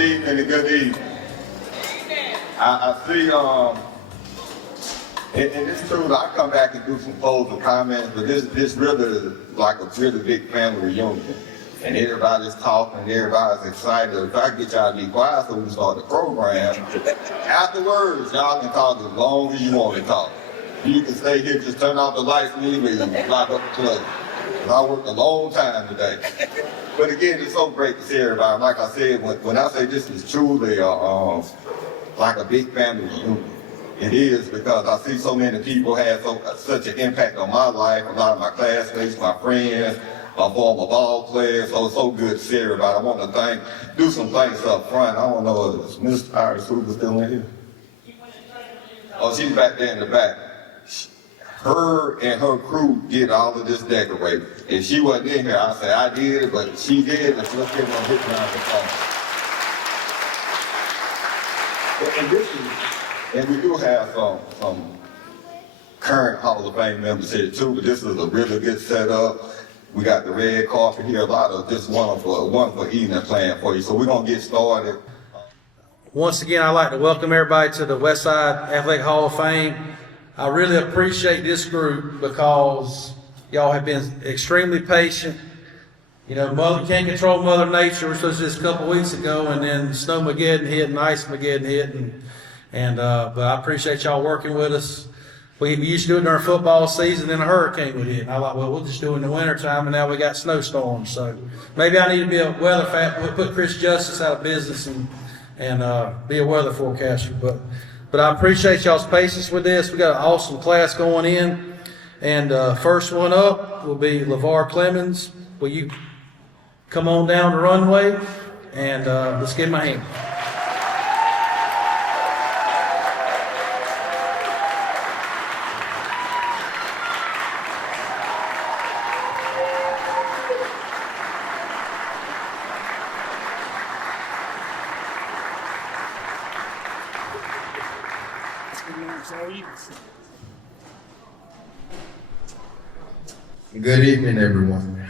evening. Good evening. I see, and it's true that I come back and do some polls and comments, but this really is like a really big family reunion. And everybody's talking, everybody's excited. If I get y'all to be quiet so we can start the program, afterwards, y'all can talk as long as you want to talk. You can stay here, just turn off the lights and leave and lock up the club. I worked a long time today. But again, it's so great to see everybody. Like I said, when I say this is truly like a big family reunion, it is, because I see so many people have such an impact on my life, a lot of my classmates, my friends, my former ball players. So it's so good to see everybody. I want to do some things up front. I don't know if Ms. Iris Hoover still in here. Oh, she's back there in the back. Her and her crew did all of this decorating. If she wasn't in here, I say I did it, but she did it. So let's give her a big round of applause. And we do have some current Hall of Fame members here too, but this is a really good setup. We got the red carpet here, a lot of just wonderful evening planned for you. So we're gonna get started. Once again, I'd like to welcome everybody to the Westside Athletic Hall of Fame. I really appreciate this group because y'all have been extremely patient. You know, Mother can't control Mother Nature. We were supposed to do this a couple weeks ago, and then Snowmageddon hit and Ice-mageddon hit, but I appreciate y'all working with us. We used to do it during football season, then a hurricane would hit. And I thought, well, we'll just do it in the wintertime, and now we got snowstorms. So maybe I need to be a weather we'll put Chris Justice out of business and be a weather forecaster. But I appreciate y'all's patience with this. We got an awesome class going in. And first one up will be Levar Clemons. Will you come on down the runway? And let's give him a hand. Good evening, everyone.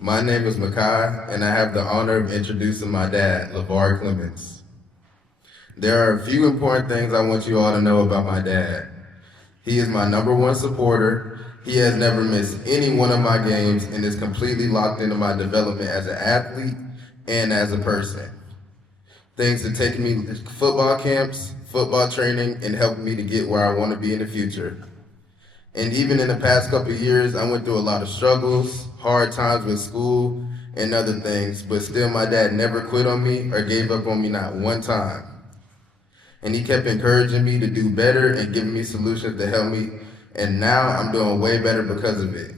My name is Mookie, and I have the honor of introducing my dad, Levar Clemons. There are a few important things I want you all to know about my dad. He is my #1 supporter. He has never missed any one of my games and is completely locked into my development as an athlete and as a person. Things that take me to football camps, football training, and helping me to get where I want to be in the future. And even in the past couple of years, I went through a lot of struggles, hard times with school and other things, but still my dad never quit on me or gave up on me not one time. And he kept encouraging me to do better and giving me solutions to help me, and now I'm doing way better because of it.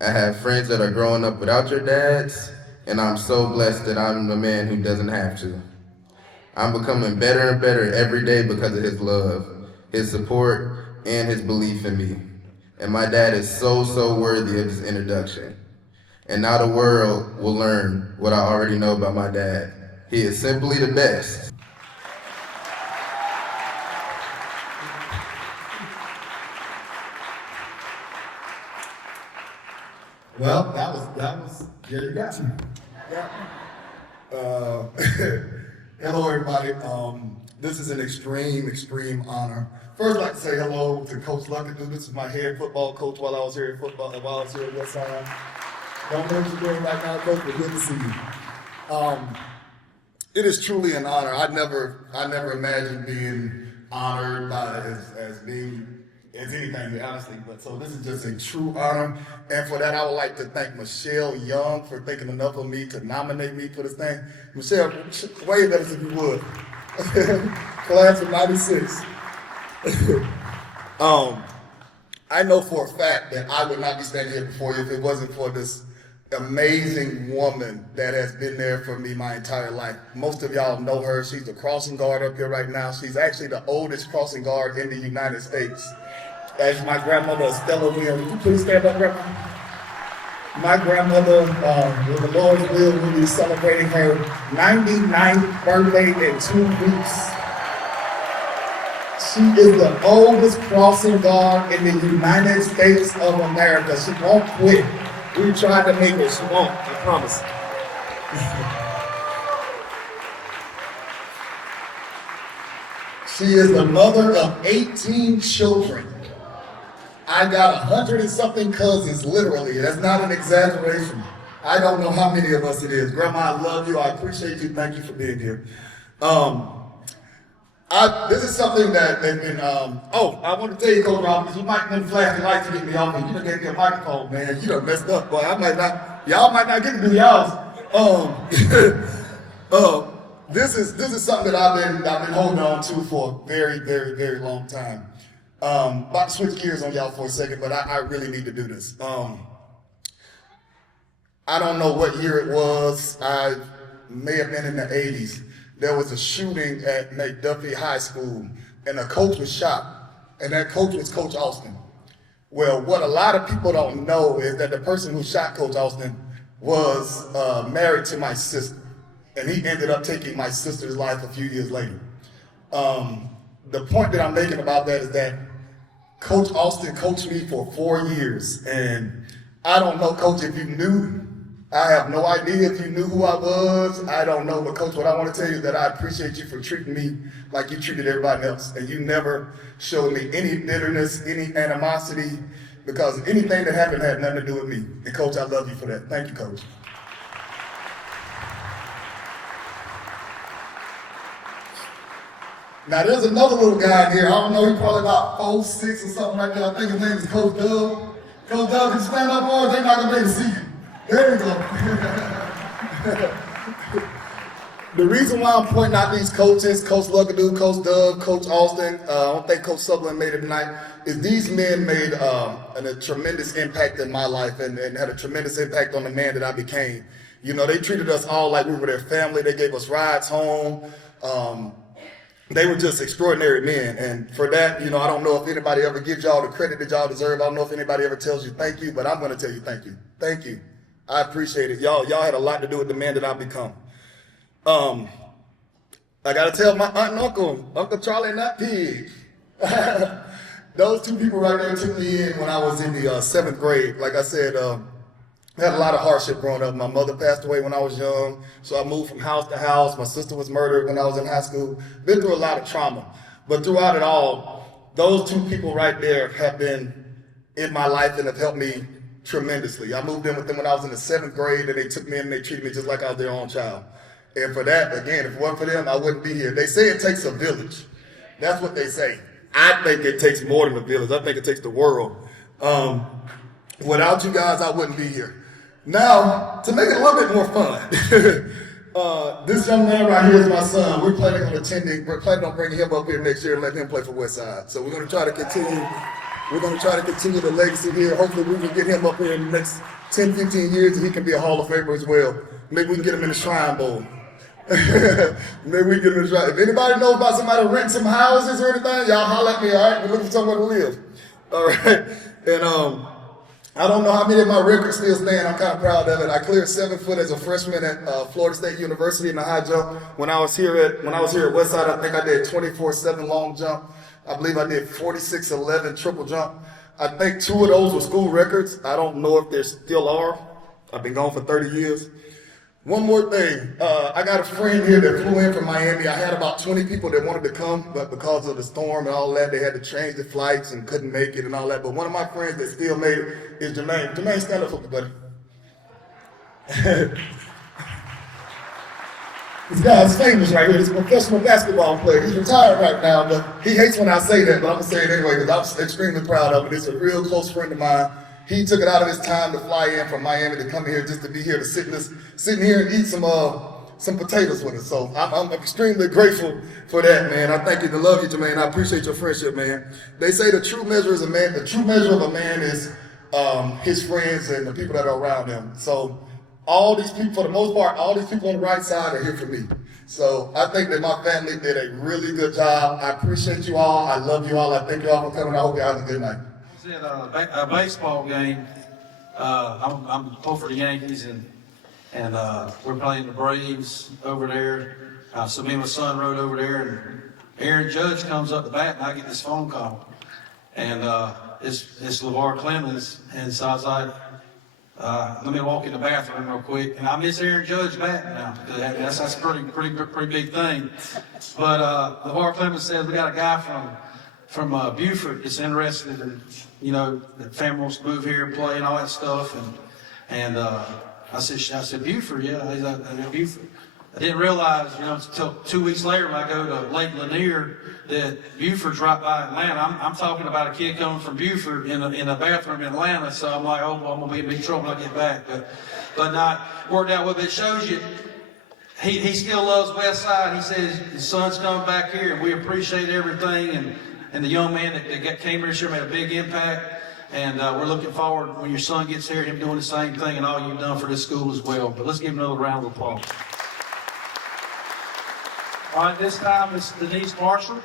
I have friends that are growing up without your dads, and I'm so blessed that I'm the man who doesn't have to. I'm becoming better and better every day because of his love, his support, and his belief in me. And my dad is so worthy of this introduction. And now the world will learn what I already know about my dad. He is simply the best. Well, that was Jerry Jackson. Yeah. Hello, everybody. This is an extreme honor. First, I'd like to say hello to Coach Luckett. This is my head football coach while I was here at Westside. Don't know what you're doing right now, Coach, but good to see you. It is truly an honor. I never imagined being honored by as anything, honestly. But so this is just a true honor, and for that, I would like to thank Michelle Young for thinking enough of me to nominate me for this thing. Michelle, wave at us if you would. Class of '96. I know for a fact that I would not be standing here before you if it wasn't for this amazing woman that has been there for me my entire life. Most of y'all know her. She's the crossing guard up here right now. She's actually the oldest crossing guard in the United States. As my grandmother, Stella Will. Would you please stand up, Grandma? My grandmother, with the Lord's will, will be celebrating her 99th birthday in 2 weeks. She is the oldest crossing guard in the United States of America. She won't quit. We tried to make her. She won't. I promise. She is the mother of 18 children. I got 100 and something cousins, literally. That's not an exaggeration. I don't know how many of us it is. Grandma, I love you. I appreciate you. Thank you for being here. This is something that has been, I want to tell you, Coach Robbins, you might need to flash the lights to get me off, and you done gave me a microphone, man. You done messed up, boy. Y'all might not get to do y'all's. This is something that I've been holding on to for a very, very, very long time. About to switch gears on y'all for a second, but I really need to do this. I don't know what year it was. I may have been in the 80s. There was a shooting at McDuffie High School, and a coach was shot, and that coach was Coach Austin. Well, what a lot of people don't know is that the person who shot Coach Austin was married to my sister, and he ended up taking my sister's life a few years later. The point that I'm making about that is that Coach Austin coached me for 4 years, and I don't know, Coach, if you knew. I have no idea if you knew who I was. I don't know, but Coach, what I want to tell you is that I appreciate you for treating me like you treated everybody else, and you never showed me any bitterness, any animosity, because anything that happened had nothing to do with me. And Coach, I love you for that. Thank you, Coach. Now, there's another little guy in here. I don't know, he's probably about 4'6" or something like that. I think his name is Coach Doug. Coach Doug, can you stand up, boys? They're not going to be able to see you. There you go. The reason why I'm pointing out these coaches, Coach Luckadoo, Coach Doug, Coach Austin, I don't think Coach Sutherland made it tonight, is these men made a tremendous impact in my life and had a tremendous impact on the man that I became. You know, they treated us all like we were their family. They gave us rides home. They were just extraordinary men. And for that, you know, I don't know if anybody ever gives y'all the credit that y'all deserve. I don't know if anybody ever tells you thank you, but I'm going to tell you thank you. Thank you. I appreciate it. Y'all had a lot to do with the man that I've become. I gotta tell my aunt and Uncle Charlie and that pig. Those two people right there took me in when I was in the 7th grade. Like I said, I had a lot of hardship growing up. My mother passed away when I was young, so I moved from house to house. My sister was murdered when I was in high school. Been through a lot of trauma. But throughout it all, those two people right there have been in my life and have helped me tremendously. I moved in with them when I was in the 7th grade, and they took me in and they treated me just like I was their own child. And for that, again, if it weren't for them, I wouldn't be here. They say it takes a village. That's what they say. I think it takes more than a village. I think it takes the world. Without you guys, I wouldn't be here. Now, to make it a little bit more fun, this young man right here is my son. We're planning on bringing him up here next year and letting him play for Westside. So we're going to try to continue. We're going to try to continue the legacy here. Hopefully we can get him up here in the next 10, 15 years and he can be a Hall of Famer as well. Maybe we can get him in the Shrine Bowl. Maybe we can get him in the Shrine. If anybody knows about somebody renting some houses or anything, y'all holler at me, all right? We're looking for somewhere to live. All right? And I don't know how many of my records still stand. I'm kind of proud of it. I cleared 7 foot as a freshman at Florida State University in the high jump. When I was here at Westside, I think I did 24/7 long jump. I believe I did 46/11 triple jump. I think 2 of those were school records. I don't know if there still are. I've been gone for 30 years. One more thing. I got a friend here that flew in from Miami. I had about 20 people that wanted to come, but because of the storm and all that, they had to change the flights and couldn't make it and all that. But one of my friends that still made it is Jermaine. Jermaine, stand up for me, buddy. This guy's famous right here. He's a professional basketball player. He's retired right now, but he hates when I say that, but I'm going to say it anyway because I'm extremely proud of it. It's a real close friend of mine. He took it out of his time to fly in from Miami to come here just to be here to sit here and eat some potatoes with us. So I'm extremely grateful for that, man. I thank you and love you, Jermaine. I appreciate your friendship, man. They say the true measure of a man is his friends and the people that are around him. So all these people, for the most part, all these people on the right side are here for me. So I think that my family did a really good job. I appreciate you all. I love you all. I thank you all for coming. I hope you have a good night. At a baseball game. I'm for the Yankees, and we're playing the Braves over there. So me and my son rode over there, and Aaron Judge comes up the bat, and I get this phone call, and it's Levar Clemons, and so I was like, Let me walk in the bathroom real quick, and I miss Aaron Judge back now, because that's a pretty big thing. But Levar Clemons says we got a guy from Beaufort that's interested in, the family wants to move here and play and all that stuff, and I said Beaufort, yeah, he's at Beaufort. I didn't realize, until 2 weeks later when I go to Lake Lanier that Beaufort's right by Atlanta. I'm talking about a kid coming from Beaufort in a bathroom in Atlanta, so I'm like, oh, I'm gonna be in big trouble when I get back. But not worked out well. But it shows you he still loves Westside. He says his son's coming back here, and we appreciate everything. And the young man that came here this year made a big impact. And we're looking forward when your son gets here, him doing the same thing and all you've done for this school as well. But let's give him another round of applause. All right, this time it's Denise Marshall.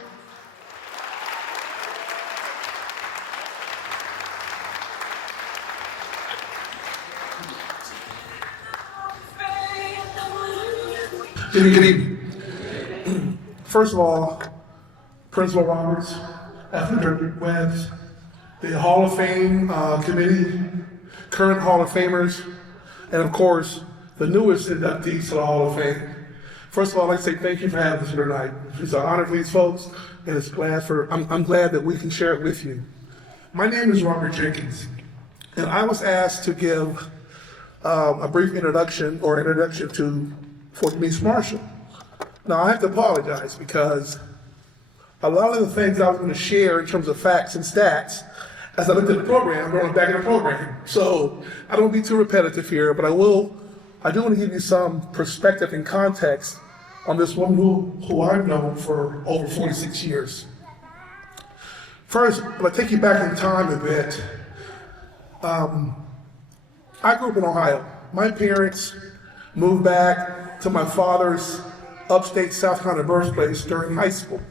Good evening. First of all, Principal Roberts, Athletic Director Webb, the Hall of Fame committee, current Hall of Famers, and of course, the newest inductees to the Hall of Fame. First of all, I'd like to say thank you for having us here tonight. It's an honor for these folks, and I'm glad that we can share it with you. My name is Robert Jenkins, and I was asked to give a brief introduction for Denise Marshall. Now, I have to apologize because a lot of the things I was going to share in terms of facts and stats, as I looked at the program, I'm going back in the program. So I don't want to be too repetitive here, but I do want to give you some perspective and context on this woman who I've known for over 46 years. First, I'm going to take you back in time a bit. I grew up in Ohio. My parents moved back to my father's upstate South Carolina birthplace during high school.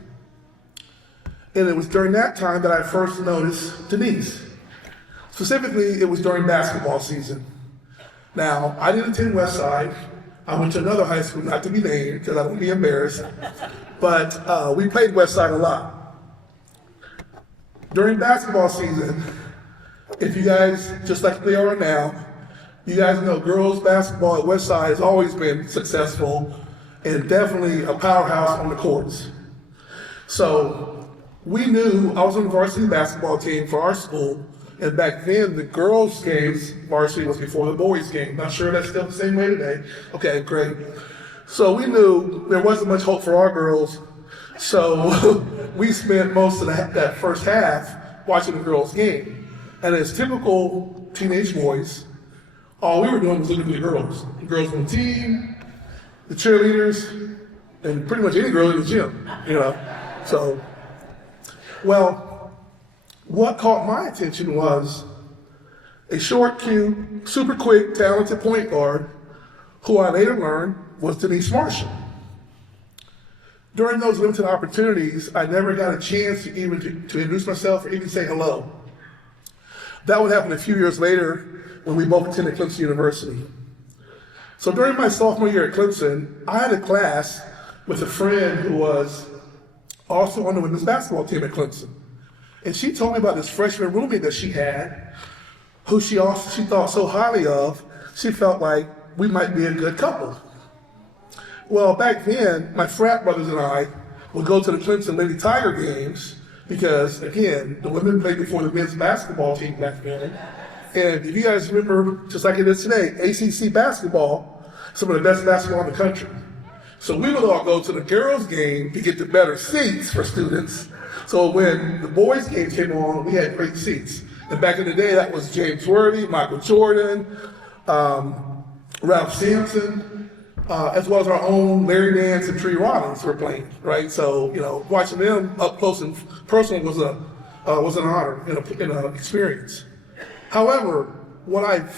And it was during that time that I first noticed Denise. Specifically, it was during basketball season. Now, I didn't attend Westside. I went to another high school, not to be named, because I don't want to be embarrassed. But we played Westside a lot. During basketball season, if you guys, just like they are now, you guys know girls basketball at Westside has always been successful and definitely a powerhouse on the courts. So we knew I was on the varsity basketball team for our school, and back then the girls' games varsity was before the boys' game. Not sure that's still the same way today. Okay, great. So we knew there wasn't much hope for our girls, so we spent most of that first half watching the girls' game. And as typical teenage boys, all we were doing was looking at the girls. The girls on the team, the cheerleaders, and pretty much any girl in the gym, So, well, what caught my attention was a short, cute, super quick, talented point guard who I later learned was Denise Marshall. During those limited opportunities, I never got a chance to even to introduce myself or even say hello. That would happen a few years later when we both attended Clemson University. So during my sophomore year at Clemson, I had a class with a friend who was also on the women's basketball team at Clemson. And she told me about this freshman roommate that she had, who she thought so highly of, she felt like we might be a good couple. Well, back then, my frat brothers and I would go to the Clemson Lady Tiger games because, again, the women played before the men's basketball team back then. And if you guys remember, just like it is today, ACC basketball, some of the best basketball in the country. So we would all go to the girls' game to get the better seats for students. So when the boys' game came on, we had great seats. And back in the day, that was James Worthy, Michael Jordan, Ralph Sampson, as well as our own Larry Nance and Tree Robbins were playing, right? So, watching them up close and personal was an honor and an experience. However, what I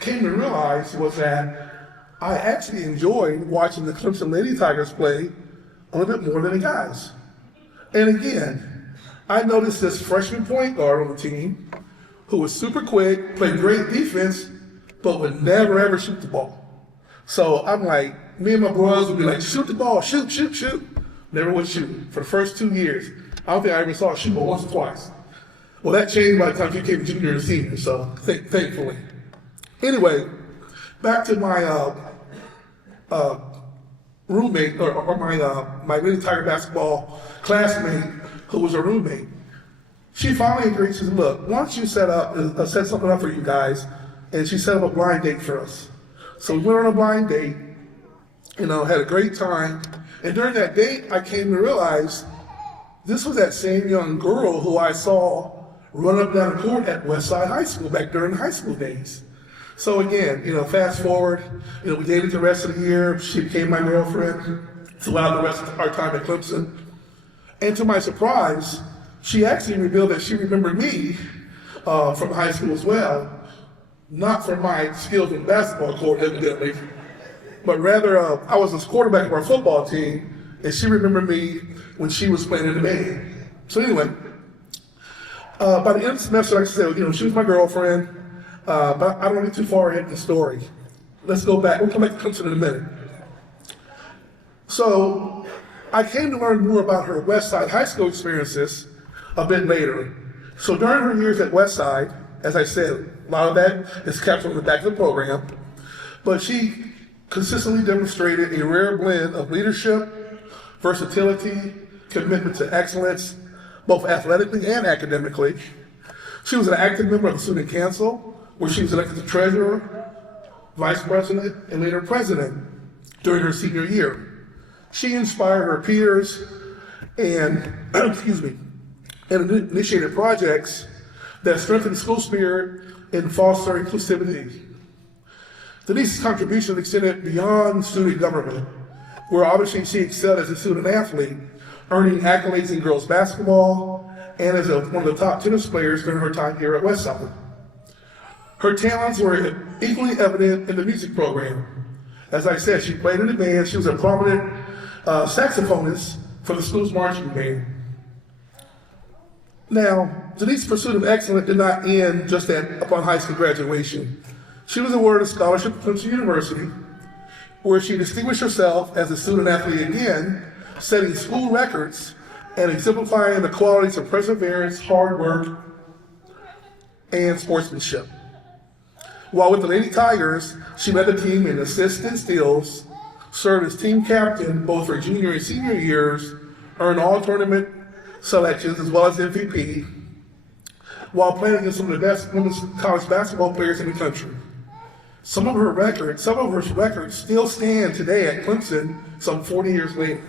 came to realize was that I actually enjoyed watching the Clemson Lady Tigers play a little bit more than the guys. And again, I noticed this freshman point guard on the team who was super quick, played great defense, but would never ever shoot the ball. So I'm like, me and my brothers would be like, shoot the ball, shoot. Never would shoot for the first 2 years. I don't think I ever saw a shoot ball once or twice. Well, that changed by the time she became junior and senior, so thankfully. Anyway, back to my roommate, or my Lady Tiger basketball classmate who was a roommate. She finally agreed. She said, look, why don't you set something up for you guys? And she set up a blind date for us. So we went on a blind date, had a great time. And during that date, I came to realize this was that same young girl who I saw run up down the court at Westside High School back during high school days. So again, fast forward, we dated the rest of the year. She became my girlfriend throughout the rest of our time at Clemson. And to my surprise, she actually revealed that she remembered me from high school as well, not from my skills in basketball court, evidently, but rather I was the quarterback of our football team, and she remembered me when she was playing in the band. So anyway, by the end of the semester, like I said, she was my girlfriend, but I don't want to get too far ahead in the story. Let's go back. We'll come back to Clemson in a minute. So I came to learn more about her Westside high school experiences a bit later. So during her years at Westside, as I said, a lot of that is captured on the back of the program, but she consistently demonstrated a rare blend of leadership, versatility, commitment to excellence, both athletically and academically. She was an active member of the student council, where she was elected to treasurer, vice president, and later president during her senior year. She inspired her peers and, and initiated projects that strengthened school spirit and foster inclusivity. Denise's contribution extended beyond student government, where obviously she excelled as a student athlete, earning accolades in girls basketball and as one of the top tennis players during her time here at Westside. Her talents were equally evident in the music program. As I said, she played in the band. She was a prominent saxophonist for the school's marching band. Now, Denise's pursuit of excellence did not end just upon high school graduation. She was awarded a scholarship at Clemson University, where she distinguished herself as a student athlete again, setting school records and exemplifying the qualities of perseverance, hard work, and sportsmanship. While with the Lady Tigers, she led the team in assists and steals, served as team captain both her junior and senior years, earned all tournament selections as well as MVP, while playing against some of the best women's college basketball players in the country. Some of her records still stand today at Clemson some 40 years later.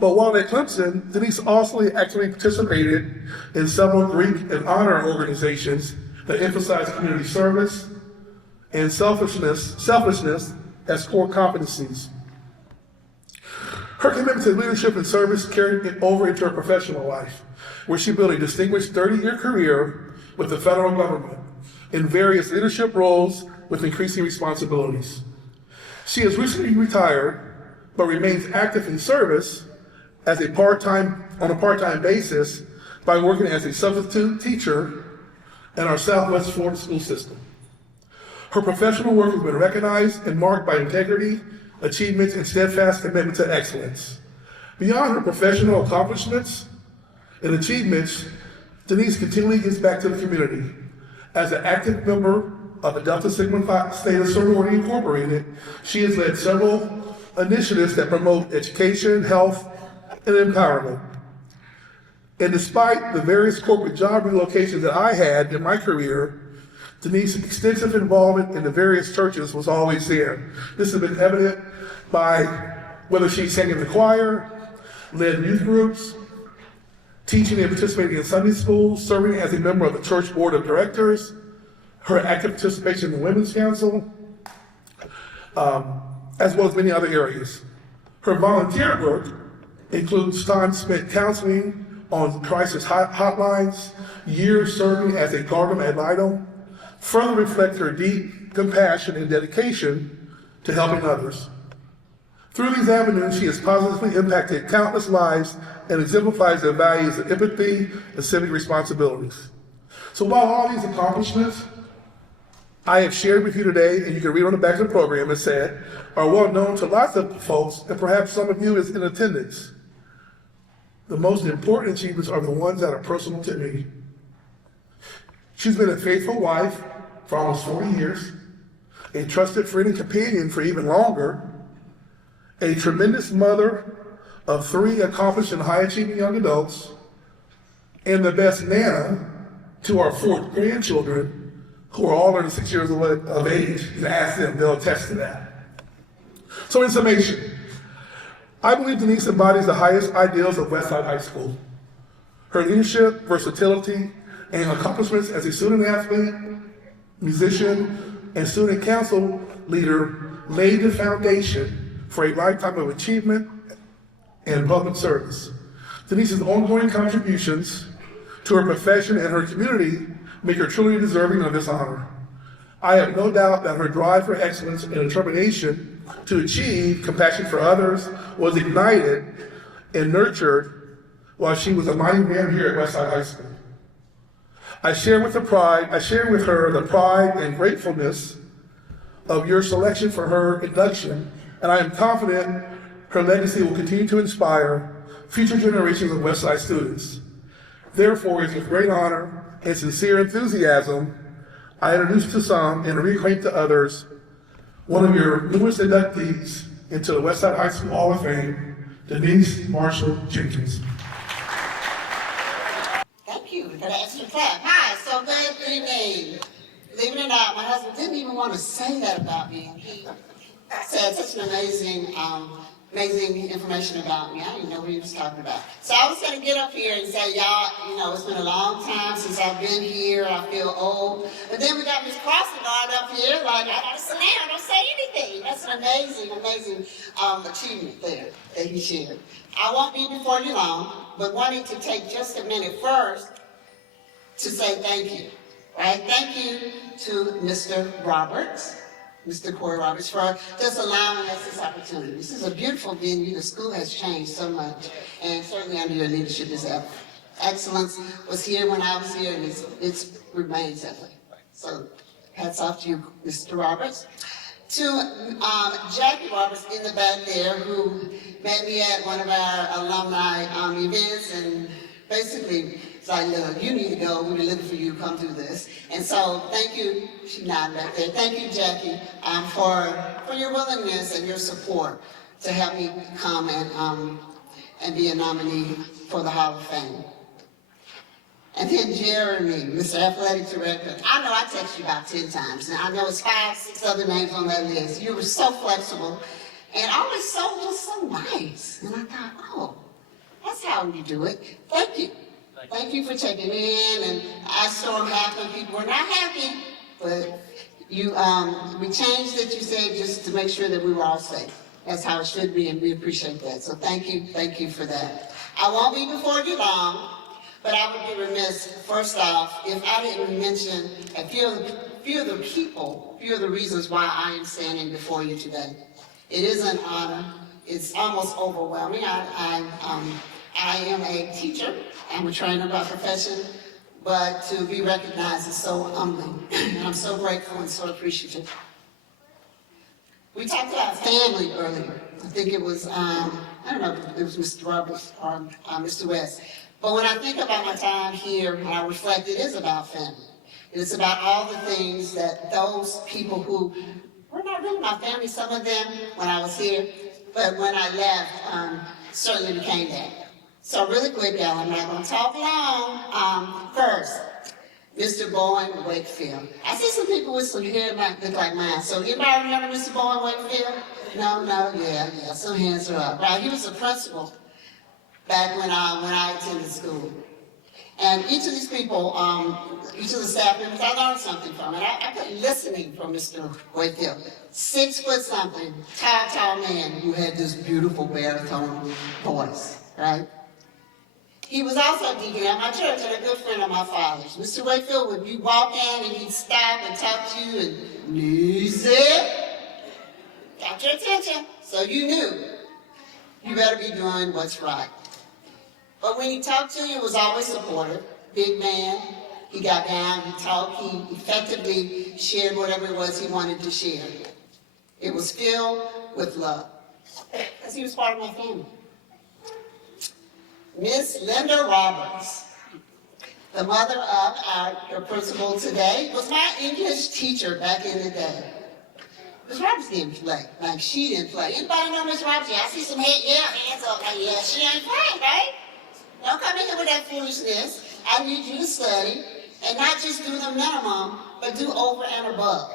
But while at Clemson, Denise also actually participated in several Greek and honor organizations that emphasize community service and selflessness as core competencies. Her commitment to leadership and service carried it over into her professional life, where she built a distinguished 30-year career with the federal government in various leadership roles with increasing responsibilities. She has recently retired, but remains active in service on a part-time basis by working as a substitute teacher in our Southwest Florida school system. Her professional work has been recognized and marked by integrity, achievements, and steadfast commitment to excellence. Beyond her professional accomplishments and achievements, Denise continually gives back to the community. As an active member of the Delta Sigma Phi Theta Sorority Incorporated, she has led several initiatives that promote education, health, and empowerment. And despite the various corporate job relocations that I had in my career, Denise's extensive involvement in the various churches was always there. This has been evident by whether she sang in the choir, led youth groups, teaching and participating in Sunday school, serving as a member of the church board of directors, her active participation in the Women's Council, as well as many other areas. Her volunteer work includes time spent counseling on crisis hotlines, years serving as a guardian ad litem, further reflect her deep compassion and dedication to helping others. Through these avenues, she has positively impacted countless lives and exemplifies the values of empathy and civic responsibilities. So while all these accomplishments I have shared with you today, and you can read on the back of the program, it said, are well known to lots of folks, and perhaps some of you is in attendance. The most important achievements are the ones that are personal to me. She's been a faithful wife for almost 40 years, a trusted friend and companion for even longer, a tremendous mother of 3 accomplished and high-achieving young adults, and the best Nana to our 4 grandchildren, who are all under 6 years of age. You can ask them, they'll attest to that. So in summation, I believe Denise embodies the highest ideals of Westside High School. Her leadership, versatility, and accomplishments as a student athlete, musician, and student council leader laid the foundation for a lifetime of achievement and public service. Denise's ongoing contributions to her profession and her community make her truly deserving of this honor. I have no doubt that her drive for excellence and determination to achieve compassion for others was ignited and nurtured while she was a mighty man here at Westside High School. I share with her the pride and gratefulness of your selection for her induction, and I am confident her legacy will continue to inspire future generations of Westside students. Therefore, it's with great honor and sincere enthusiasm I introduce to some and reacquaint to others one of your newest inductees into the Westside High School Hall of Fame, Denise Marshall Jenkins. Thank you for that extra clap. Hi, so good evening. Believe it or not, my husband didn't even want to say that about me. He said such an amazing information about me. I didn't know what he was talking about. So I was going to get up here and say, y'all, it's been a long time since I've been here. I feel old. But then we got Miss Crossingard up here. Like, I got to sit down. Don't say anything. That's an amazing achievement there that he shared. I won't be before you long, but wanting to take just a minute first to say thank you. Right? Thank you to Mr. Roberts. Mr. Corey Roberts, for just allowing us this opportunity. This is a beautiful venue. The school has changed so much, and certainly under your leadership is excellence. Was here when I was here, and it remains that way. So, hats off to you, Mr. Roberts. To Jackie Roberts in the back there, who met me at one of our alumni events, and basically, it's like, look, you need to go. We've been looking for you. Come do this. And so, thank you. She's not back there. Thank you, Jackie, for your willingness and your support to help me come and be a nominee for the Hall of Fame. And then Jeremy, Mr. Athletic Director. I know I texted you about 10 times, and I know it's 5, 6 other names on that list. You were so flexible, and always so nice. And I thought, oh, that's how you do it. Thank you. Thank you for checking in, and ice storm happened. People were not happy, but we changed it, you said, just to make sure that we were all safe. That's how it should be, and we appreciate that. So thank you for that. I won't be before you long, but I would be remiss, first off, if I didn't mention a few of the reasons why I am standing before you today. It is an honor. It's almost overwhelming. I am a teacher. I'm a trainer by profession, but to be recognized is so humbling, and I'm so grateful and so appreciative. We talked about family earlier. I think it was, I don't know if it was Mr. Roberts or Mr. West, but when I think about my time here, when I reflect, it is about family. It's about all the things that those people who were not really my family, some of them when I was here, but when I left, certainly became that. So really quick, y'all, I'm not going to talk long. First, Mr. Bowen Wakefield. I see some people with some hair that look like mine. So anybody remember Mr. Bowen Wakefield? No, yeah, some hands are up. Right, he was a principal back when I attended school. And each of these people, each of the staff members, I learned something from it. I kept listening from Mr. Wakefield. 6 foot something, tall man who had this beautiful baritone voice, right? He was also a deacon at my church and a good friend of my father's. Mr. Wakefield would you walk in and he'd stop and talk to you and music got your attention, so you knew you better be doing what's right. But when he talked to you, it was always supportive. Big man, he got down, he talked, he effectively shared whatever it was he wanted to share. It was filled with love, because he was part of my family. Miss Linda Roberts, the mother of your principal today, was my English teacher back in the day. Miss Roberts didn't play, like she didn't play. Anybody know Miss Roberts? Yeah, I see some hands up, like, yeah, she ain't playing, right? Don't come in here with that foolishness. I need you to study and not just do the minimum, but do over and above.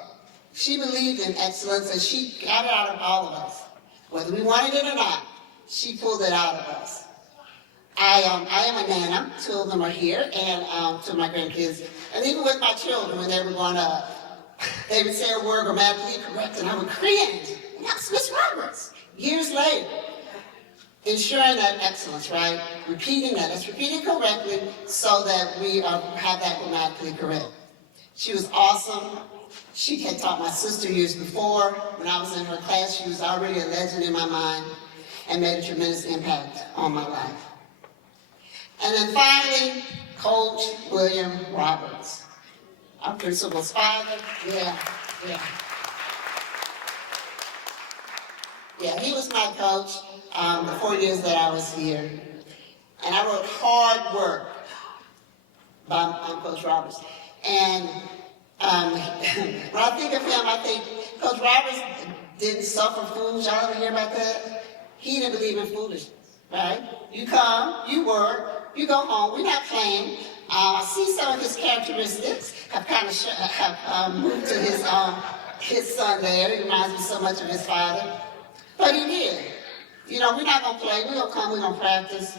She believed in excellence and she got it out of all of us. Whether we wanted it or not, she pulled it out of us. I am a nana, 2 of them are here, and 2 of my grandkids. And even with my children, when they were growing up, they would say a word grammatically correct and I would cringe. And that was Miss Roberts. Years later, ensuring that excellence, right? Repeating that. Let's repeat it correctly so that we have that grammatically correct. She was awesome. She had taught my sister years before. When I was in her class, she was already a legend in my mind and made a tremendous impact on my life. And then finally, Coach William Roberts, our principal's father. Yeah. Yeah, he was my coach the 4 years that I was here. And I wrote hard work by Coach Roberts. And when I think of him, I think Coach Roberts didn't suffer fools. Y'all ever hear about that? He didn't believe in foolishness, right? You come, you work, you go home. We're not playing. I see some of his characteristics have kind of moved to his son there. He reminds me so much of his father. But he did. You know, we're not going to play. We're going to come, we're going to practice,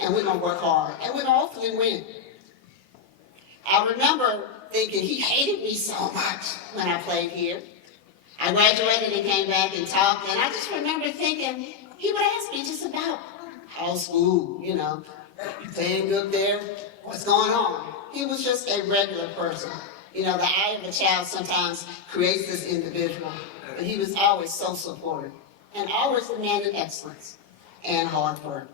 and we're going to work hard. And we're going to hopefully win. I remember thinking he hated me so much when I played here. I graduated and came back and talked, and I just remember thinking he would ask me just about how school, you know, you playing good there? What's going on? He was just a regular person. You know, the eye of a child sometimes creates this individual, but he was always so supportive and always demanded excellence and hard work.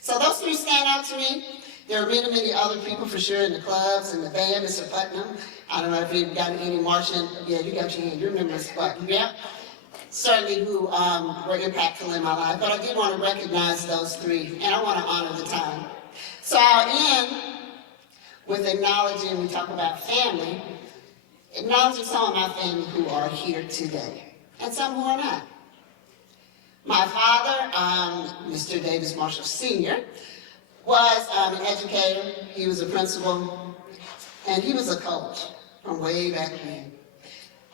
So those 3 stand out to me. There are many, many other people for sure in the clubs and the band, Mr. Putnam. I don't know if you've got any marching. Yeah, you got your hand. You remember Mr. Putnam, yeah? Certainly who were impactful in my life. But I did want to recognize those 3, and I want to honor the time. So I'll end with acknowledging, we talk about family, acknowledging some of my family who are here today, and some who are not. My father, Mr. Denise Marshall Sr., was an educator. He was a principal, and he was a coach from way back then.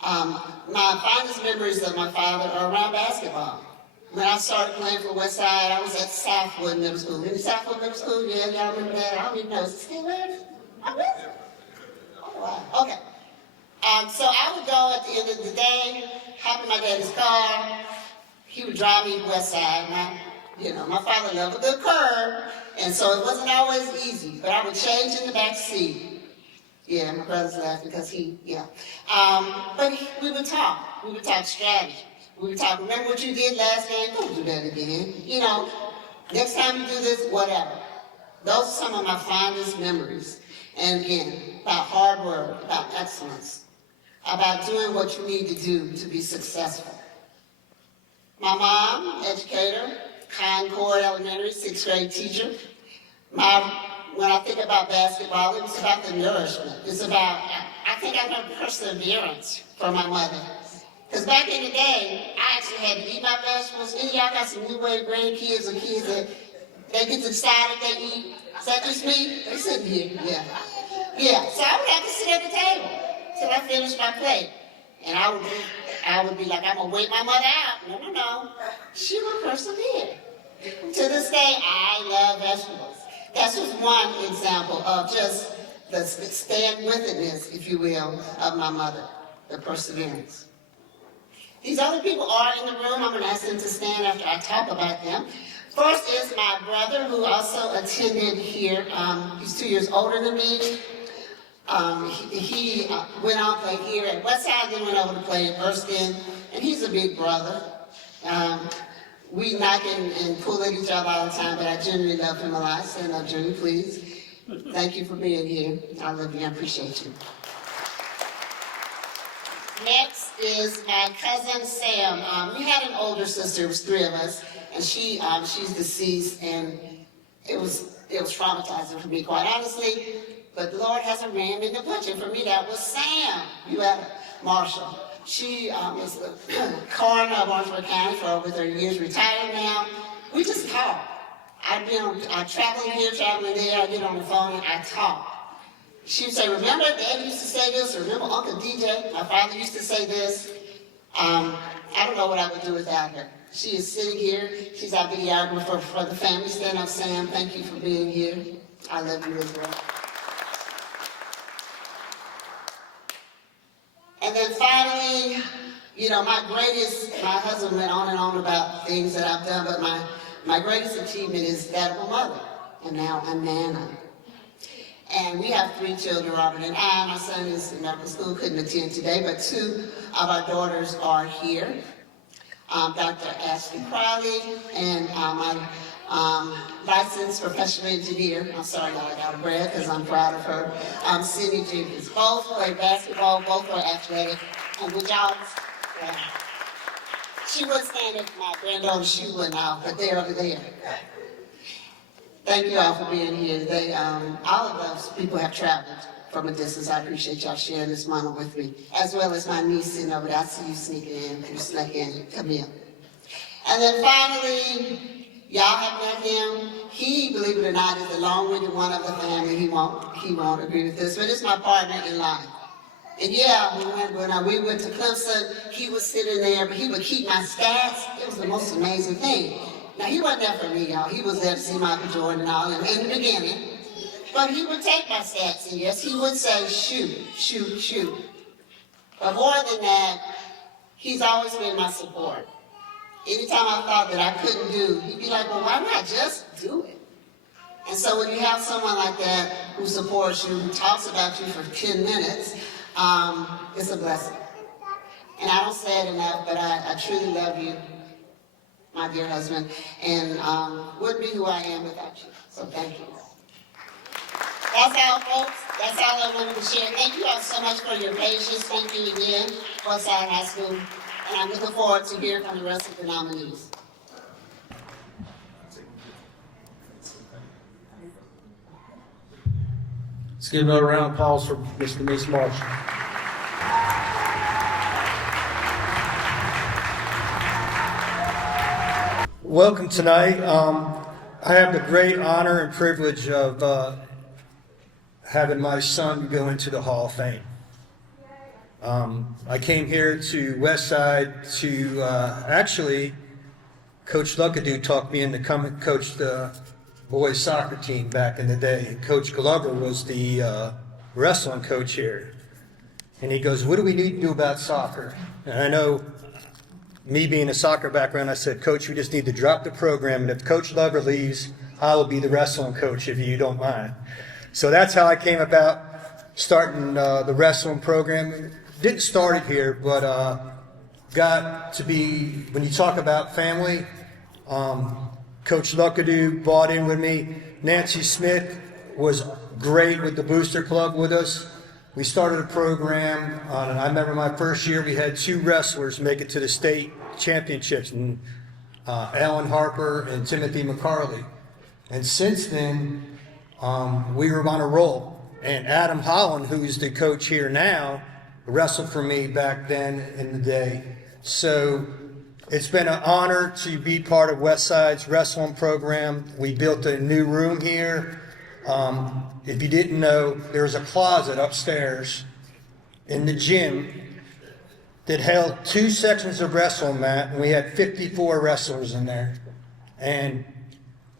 My fondest memories of my father are around basketball. When I started playing for Westside, I was at Southwood Middle School. Any Southwood Middle School? Yeah, y'all remember that? I don't even know. Is it still there? Oh, wow. Okay. So I would go at the end of the day, hop in my daddy's car. He would drive me to Westside. My father loved a good curve, and so it wasn't always easy, but I would change in the back seat. Yeah, my brother's laughing because but we would talk. We would talk strategy. We would talk, remember what you did last game? Don't do that again. You know, next time you do this, whatever. Those are some of my fondest memories. And again, about hard work, about excellence, about doing what you need to do to be successful. My mom, educator, Concord Elementary, 6th grade teacher. When I think about basketball, it was about the nourishment. It's about, I think I learned perseverance from my mother. Because back in the day, I actually had to eat my vegetables. Any of y'all got some new wave grandkids or kids that they get to decide if they eat? Is that just me? They sitting here, yeah. Yeah, so I would have to sit at the table till I finished my plate. And I would be like, I'm gonna wait my mother out. No. She would persevere. To this day, I love vegetables. That's just one example of just the stand-with-itness, if you will, of my mother, the perseverance. These other people are in the room. I'm going to ask them to stand after I talk about them. First is my brother, who also attended here. He's 2 years older than me. He went on to play here at Westside, then went over to play at Erskine, and he's a big brother. We knock and pull at each other all the time, but I genuinely love him a lot. Stand up, Junior, please. Thank you for being here. I love you. I appreciate you. Next is my cousin Sam. We had an older sister. It was 3 of us, and she's deceased. And it was traumatizing for me, quite honestly. But the Lord has a ram in the bush, and for me that was Sam, Marshall. She is the coroner of Orangeburg County for over 30 years, retired now. We just talk. I traveling here, traveling there, I get on the phone and I talk. She would say, remember Dad used to say this, or remember Uncle DJ, my father used to say this. I don't know what I would do without her. She is sitting here, she's our videographer for the family. Stand up, Sam, thank you for being here. I love you as well. And then finally, my husband went on and on about things that I've done, but my greatest achievement is that of a mother, and now a nana. And we have 3 children, Robert and I. My son is in medical school, couldn't attend today, but 2 of our daughters are here. Dr. Ashley Crowley and my licensed professional engineer. I'm sorry, y'all, I got a breath because I'm proud of her. Sydney Jenkins. Both play basketball, both are athletic. And would y'all, she would stand at my granddaughter's shoe went out, but they're over there. Thank you all for being here. All of those people have traveled from a distance. I appreciate y'all sharing this moment with me, as well as my niece sitting over there. I see you sneaking in. You snuck in. Come in. And then finally, y'all have met him. He, believe it or not, is the long-winded one of the family. He won't agree with this, but it's my partner in life. And yeah, when we went to Clemson, he was sitting there, but he would keep my stats. It was the most amazing thing. Now, he wasn't there for me, y'all. He was there to see Michael Jordan and all in the beginning. But he would take my stats, and yes, he would say, shoot, shoot, shoot. But more than that, he's always been my support. Anytime I thought that I couldn't do, he'd be like, well, why not just do it? And so when you have someone like that who supports you, who talks about you for 10 minutes, it's a blessing. And I don't say it enough, but I truly love you, my dear husband, and wouldn't be who I am without you. So thank you. That's all, folks. That's all I wanted to share. Thank you all so much for your patience. Thank you again, Westside High School. And I'm looking forward to hearing from the rest of the nominees. Let's give another round of applause for Miss Denise Marshall. Welcome tonight. I have the great honor and privilege of having my son go into the Hall of Fame. I came here to Westside to actually, Coach Luckadoo talked me into coming to coach the boys soccer team back in the day. Coach Glover was the wrestling coach here. And he goes, what do we need to do about soccer? And I know, me being a soccer background, I said, Coach, we just need to drop the program. And if Coach Glover leaves, I will be the wrestling coach if you don't mind. So that's how I came about starting the wrestling program. Didn't start it here, but got to be, when you talk about family, Coach Luckadoo bought in with me. Nancy Smith was great with the Booster Club with us. We started a program, and I remember my first year we had 2 wrestlers make it to the state championships, and Alan Harper and Timothy McCarley. And since then, we were on a roll. And Adam Holland, who's the coach here now, wrestled for me back then in the day. So it's been an honor to be part of Westside's wrestling program. We built a new room here. If you didn't know, there's a closet upstairs in the gym that held 2 sections of wrestling mat, and we had 54 wrestlers in there. And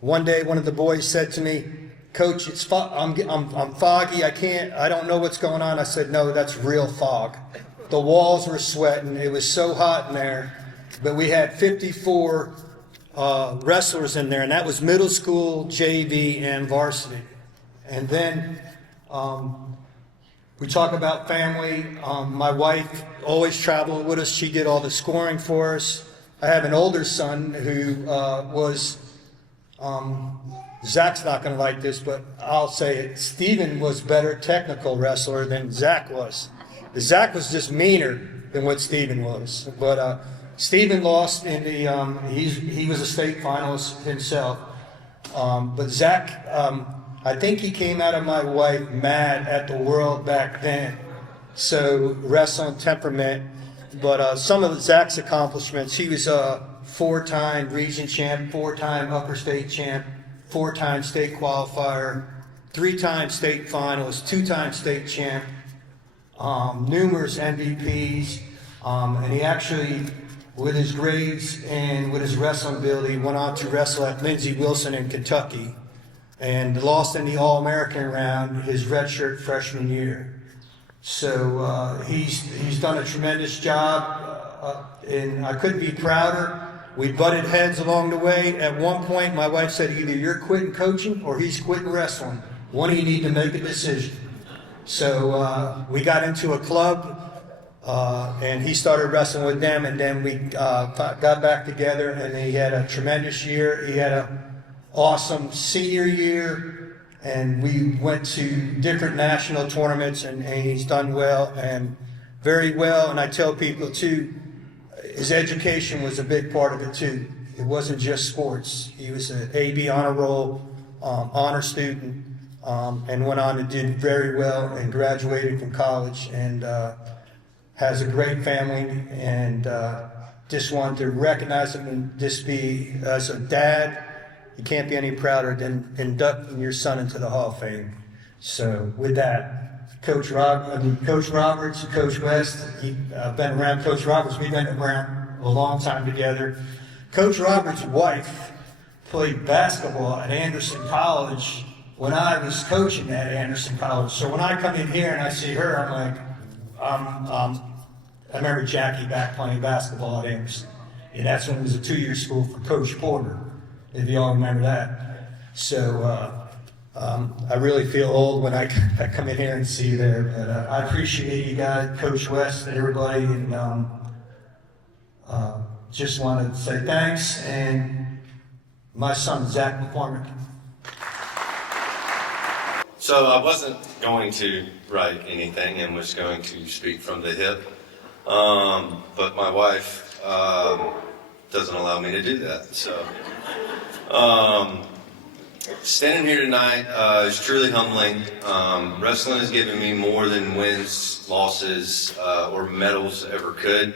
one day, one of the boys said to me, Coach, I'm foggy. I don't know what's going on. I said, no, that's real fog. The walls were sweating. It was so hot in there. But we had 54 wrestlers in there, and that was middle school, JV, and varsity. And then we talk about family. My wife always traveled with us. She did all the scoring for us. I have an older son who was, Zach's not going to like this, but I'll say it. Steven was better technical wrestler than Zach was. Zach was just meaner than what Steven was. But Steven lost in the, he was a state finalist himself. But Zach, I think he came out of my wife mad at the world back then. So wrestling temperament. But some of Zach's accomplishments, he was a 4-time region champ, 4-time upper state champ, 4-time state qualifier, 3-time state finalist, 2-time state champ, numerous MVPs, and he actually, with his grades and with his wrestling ability, went on to wrestle at Lindsey Wilson in Kentucky and lost in the All-American round his redshirt freshman year. So he's done a tremendous job, and I couldn't be prouder. We butted heads along the way. At one point, my wife said, either you're quitting coaching or he's quitting wrestling. One of you need to make a decision. So we got into a club, and he started wrestling with them, and then we got back together, and he had a tremendous year. He had an awesome senior year, and we went to different national tournaments, and he's done well and very well. And I tell people too, his education was a big part of it too. It wasn't just sports. He was an AB honor roll, honor student, and went on to do very well and graduated from college, and has a great family, and just wanted to recognize him and just be, as a dad, you can't be any prouder than inducting your son into the Hall of Fame. So with that, Coach Roberts, Coach West, I've been around Coach Roberts, we've been around a long time together. Coach Roberts' wife played basketball at Anderson College when I was coaching at Anderson College. So when I come in here and I see her, I'm like, I remember Jackie back playing basketball at Anderson. And that's when it was a 2-year school for Coach Porter, if you all remember that. So I really feel old when I come in here and see you there. But I appreciate you guys, Coach West, and everybody, and just wanted to say thanks. And my son, Zach McCormick. So I wasn't going to write anything and was going to speak from the hip, but my wife doesn't allow me to do that. So standing here tonight is truly humbling. Wrestling has given me more than wins, losses, or medals ever could.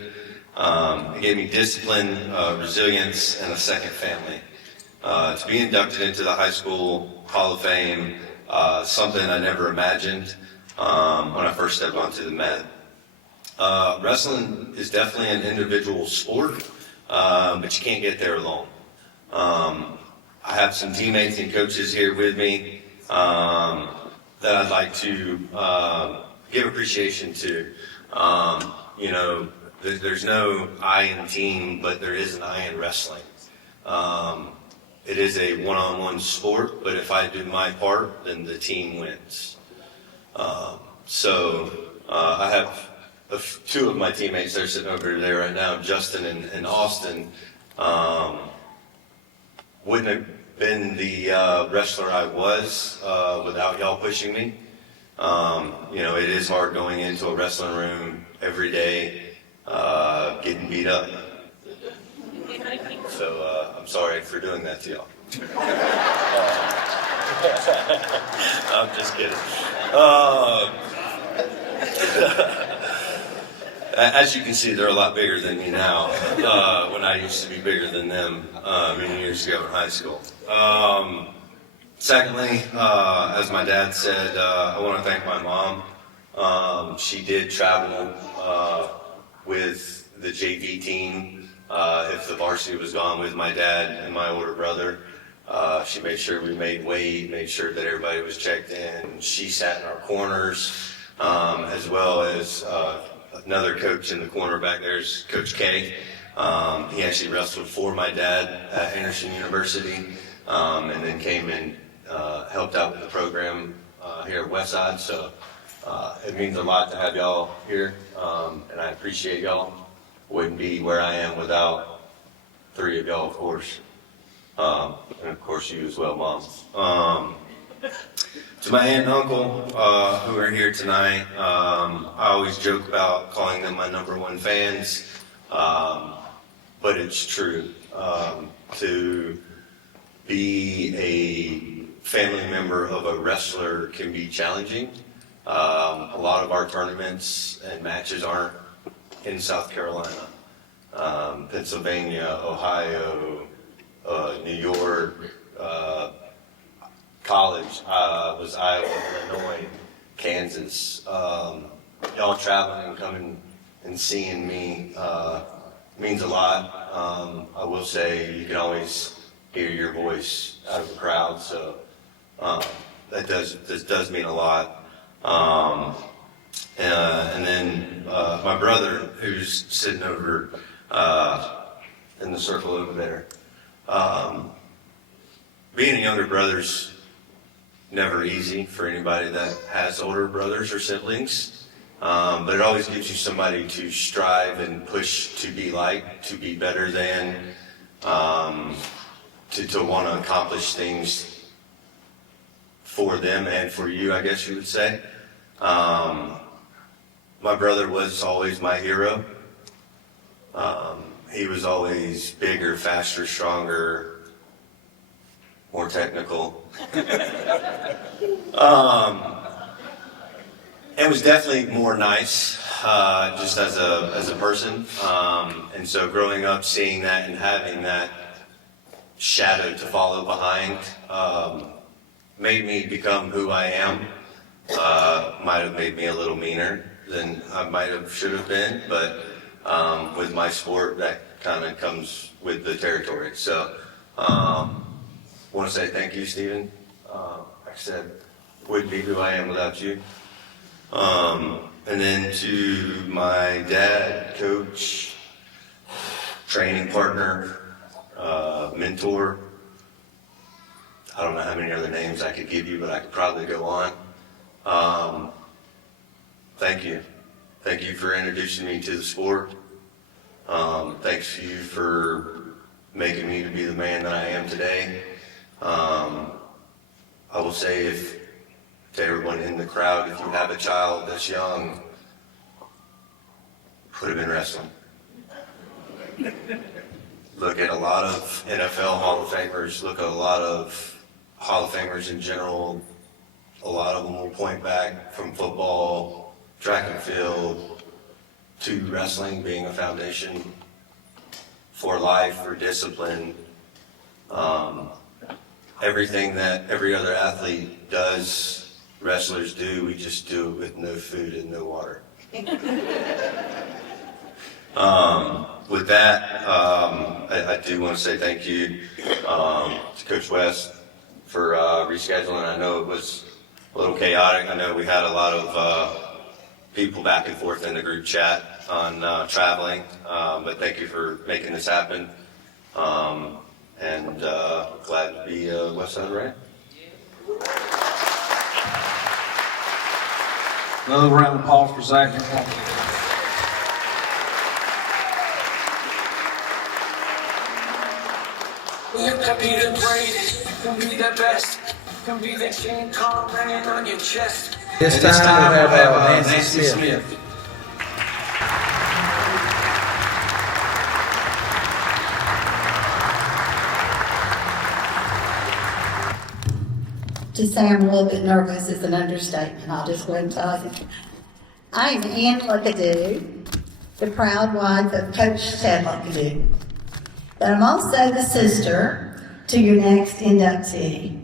It gave me discipline, resilience, and a second family. To be inducted into the High School Hall of Fame, something I never imagined when I first stepped onto the mat. Wrestling is definitely an individual sport, but you can't get there alone. I have some teammates and coaches here with me that I'd like to give appreciation to. There's no I in team, but there is an I in wrestling. It is a one-on-one sport, but if I do my part, then the team wins. So I have two of my teammates, they're sitting over there right now, Justin and Austin. Wouldn't have been the wrestler I was without y'all pushing me. It is hard going into a wrestling room every day, getting beat up. So I'm sorry for doing that to y'all. I'm just kidding. As you can see, they're a lot bigger than me now. When I used to be bigger than them many years ago in high school. Secondly, as my dad said, I want to thank my mom. She did travel with the JV team. If the varsity was gone with my dad and my older brother, she made sure we made weight, made sure that everybody was checked in. She sat in our corners, as well as another coach in the corner back there is Coach K. He actually wrestled for my dad at Anderson University, and then came and helped out with the program here at Westside. So it means a lot to have y'all here, and I appreciate y'all. Wouldn't be where I am without three of y'all, of course. And of course you as well, Mom. To my aunt and uncle who are here tonight, I always joke about calling them my #1 fans, but it's true. To be a family member of a wrestler can be challenging. A lot of our tournaments and matches aren't in South Carolina, Pennsylvania, Ohio, New York, college was Iowa, Illinois, Kansas. Y'all traveling and coming and seeing me means a lot. I will say you can always hear your voice out of the crowd, so this does mean a lot. And then my brother, who's sitting over in the circle over there, being a younger brother's never easy for anybody that has older brothers or siblings, but it always gives you somebody to strive and push to be like, to be better than, to want to accomplish things for them and for you, I guess you would say. My brother was always my hero. He was always bigger, faster, stronger, more technical. It was definitely more nice, just as a person. And so growing up, seeing that and having that shadow to follow behind, made me become who I am. Might have made me a little meaner than I should have been, but with my sport, that kind of comes with the territory. So, want to say thank you, Stephen. Like I said, wouldn't be who I am without you. And then to my dad, coach, training partner, mentor. I don't know how many other names I could give you, but I could probably go on. Thank you. Thank you for introducing me to the sport. Thanks to you for making me to be the man that I am today. I will say to everyone in the crowd, if you have a child that's young, put him in wrestling. Look at a lot of NFL Hall of Famers, look at a lot of Hall of Famers in general. A lot of them will point back from football, track and field, to wrestling being a foundation for life, for discipline. Everything that every other athlete does, wrestlers do, we just do it with no food and no water. With that, I do want to say thank you to Coach West for rescheduling. I know it was a little chaotic. I know we had a lot of people back and forth in the group chat on traveling, but thank you for making this happen. And glad to be Westside Ram. Another round of applause for Zach. You can be the greatest, you can be the best, you can be the King Kong hanging on your chest. This time we'll have Nancy Smith. To say I'm a little bit nervous is an understatement, I'll just go ahead and tell you. I'm Ann Luckadoo, the proud wife of Coach Ted Luckadoo. But I'm also the sister to your next inductee.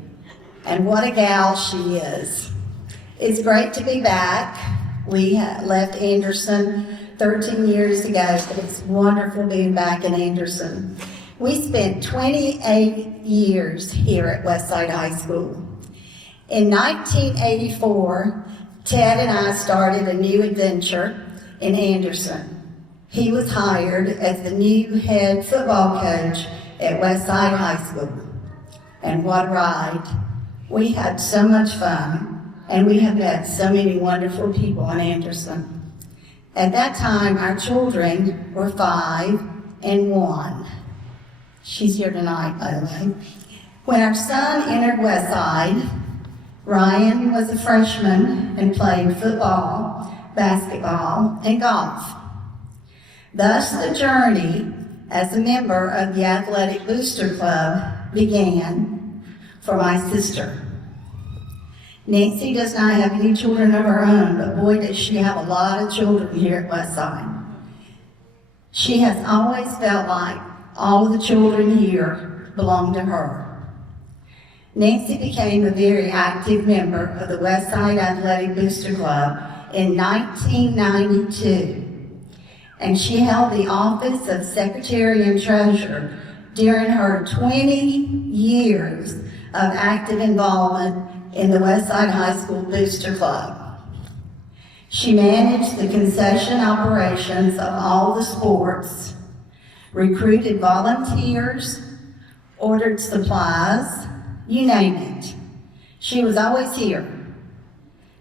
And what a gal she is. It's great to be back. We left Anderson 13 years ago, but it's wonderful being back in Anderson. We spent 28 years here at Westside High School. In 1984, Ted and I started a new adventure in Anderson. He was hired as the new head football coach at Westside High School. And what a ride. We had so much fun, and we have had so many wonderful people in Anderson. At that time, our children were 5 and 1. She's here tonight, by the way. When our son entered Westside, Ryan was a freshman and played football, basketball, and golf. Thus, the journey as a member of the Athletic Booster Club began for my sister. Nancy does not have any children of her own, but boy, does she have a lot of children here at Westside. She has always felt like all of the children here belong to her. Nancy became a very active member of the Westside Athletic Booster Club in 1992, and she held the office of Secretary and Treasurer during her 20 years of active involvement in the Westside High School Booster Club. She managed the concession operations of all the sports, recruited volunteers, ordered supplies, you name it. She was always here.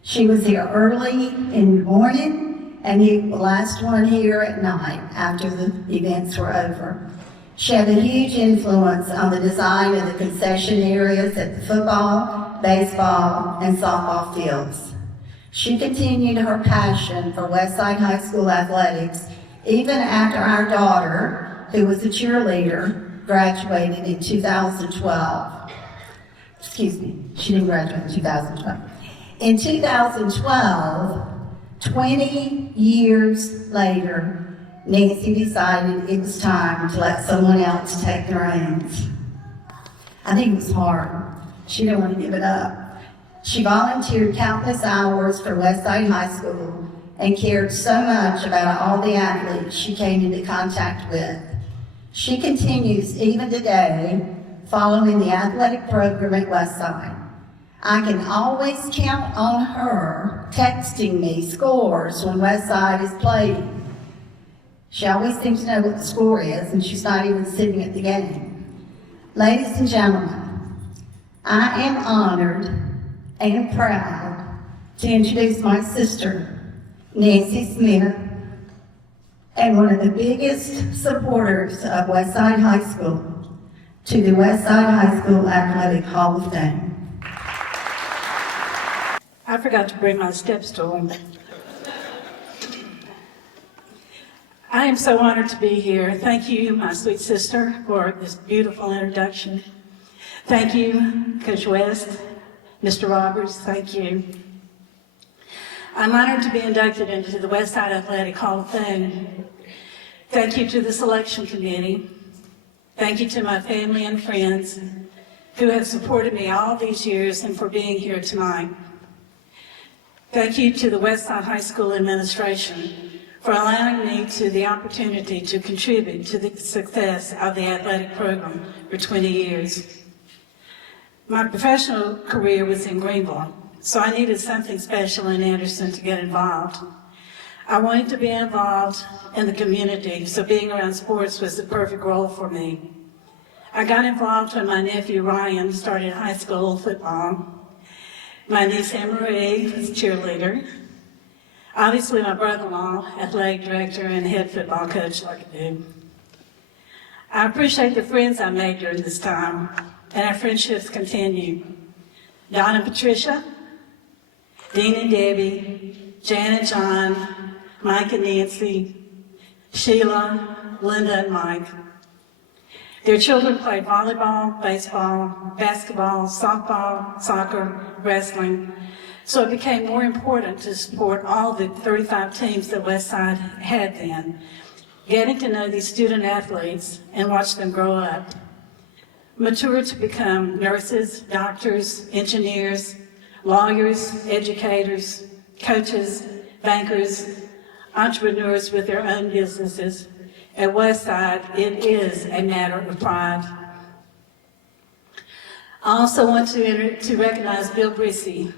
She was here early in the morning and the last one here at night after the events were over. She had a huge influence on the design of the concession areas at the football, baseball, and softball fields. She continued her passion for Westside High School athletics even after our daughter, who was a cheerleader, graduated in 2012. Excuse me, she didn't graduate in 2012. In 2012, 20 years later, Nancy decided it was time to let someone else take the reins. I think it was hard. She didn't want to give it up. She volunteered countless hours for Westside High School and cared so much about all the athletes she came into contact with. She continues even today following the athletic program at Westside. I can always count on her texting me scores when Westside is playing. She always seems to know what the score is, and she's not even sitting at the game. Ladies and gentlemen, I am honored and proud to introduce my sister, Nancy Smith, and one of the biggest supporters of Westside High School, to the Westside High School Athletic Hall of Fame. I forgot to bring my step stool. I am so honored to be here. Thank you, my sweet sister, for this beautiful introduction. Thank you, Coach West, Mr. Roberts, thank you. I'm honored to be inducted into the Westside Athletic Hall of Fame. Thank you to the selection committee. Thank you to my family and friends who have supported me all these years and for being here tonight. Thank you to the Westside High School administration for allowing me the opportunity to contribute to the success of the athletic program for 20 years. My professional career was in Greenville, so I needed something special in Anderson to get involved. I wanted to be involved in the community, so being around sports was the perfect role for me. I got involved when my nephew Ryan started high school football. My niece Anne-Marie was a cheerleader. Obviously, my brother-in-law, athletic director and head football coach like I do. I appreciate the friends I made during this time, and our friendships continue. Don and Patricia, Dean and Debbie, Jan and John, Mike and Nancy, Sheila, Linda and Mike. Their children played volleyball, baseball, basketball, softball, soccer, wrestling, so it became more important to support all the 35 teams that Westside had then, getting to know these student athletes and watch them grow up, mature to become nurses, doctors, engineers, lawyers, educators, coaches, bankers, entrepreneurs with their own businesses. At Westside, it is a matter of pride. I also want to recognize Bill Brissy.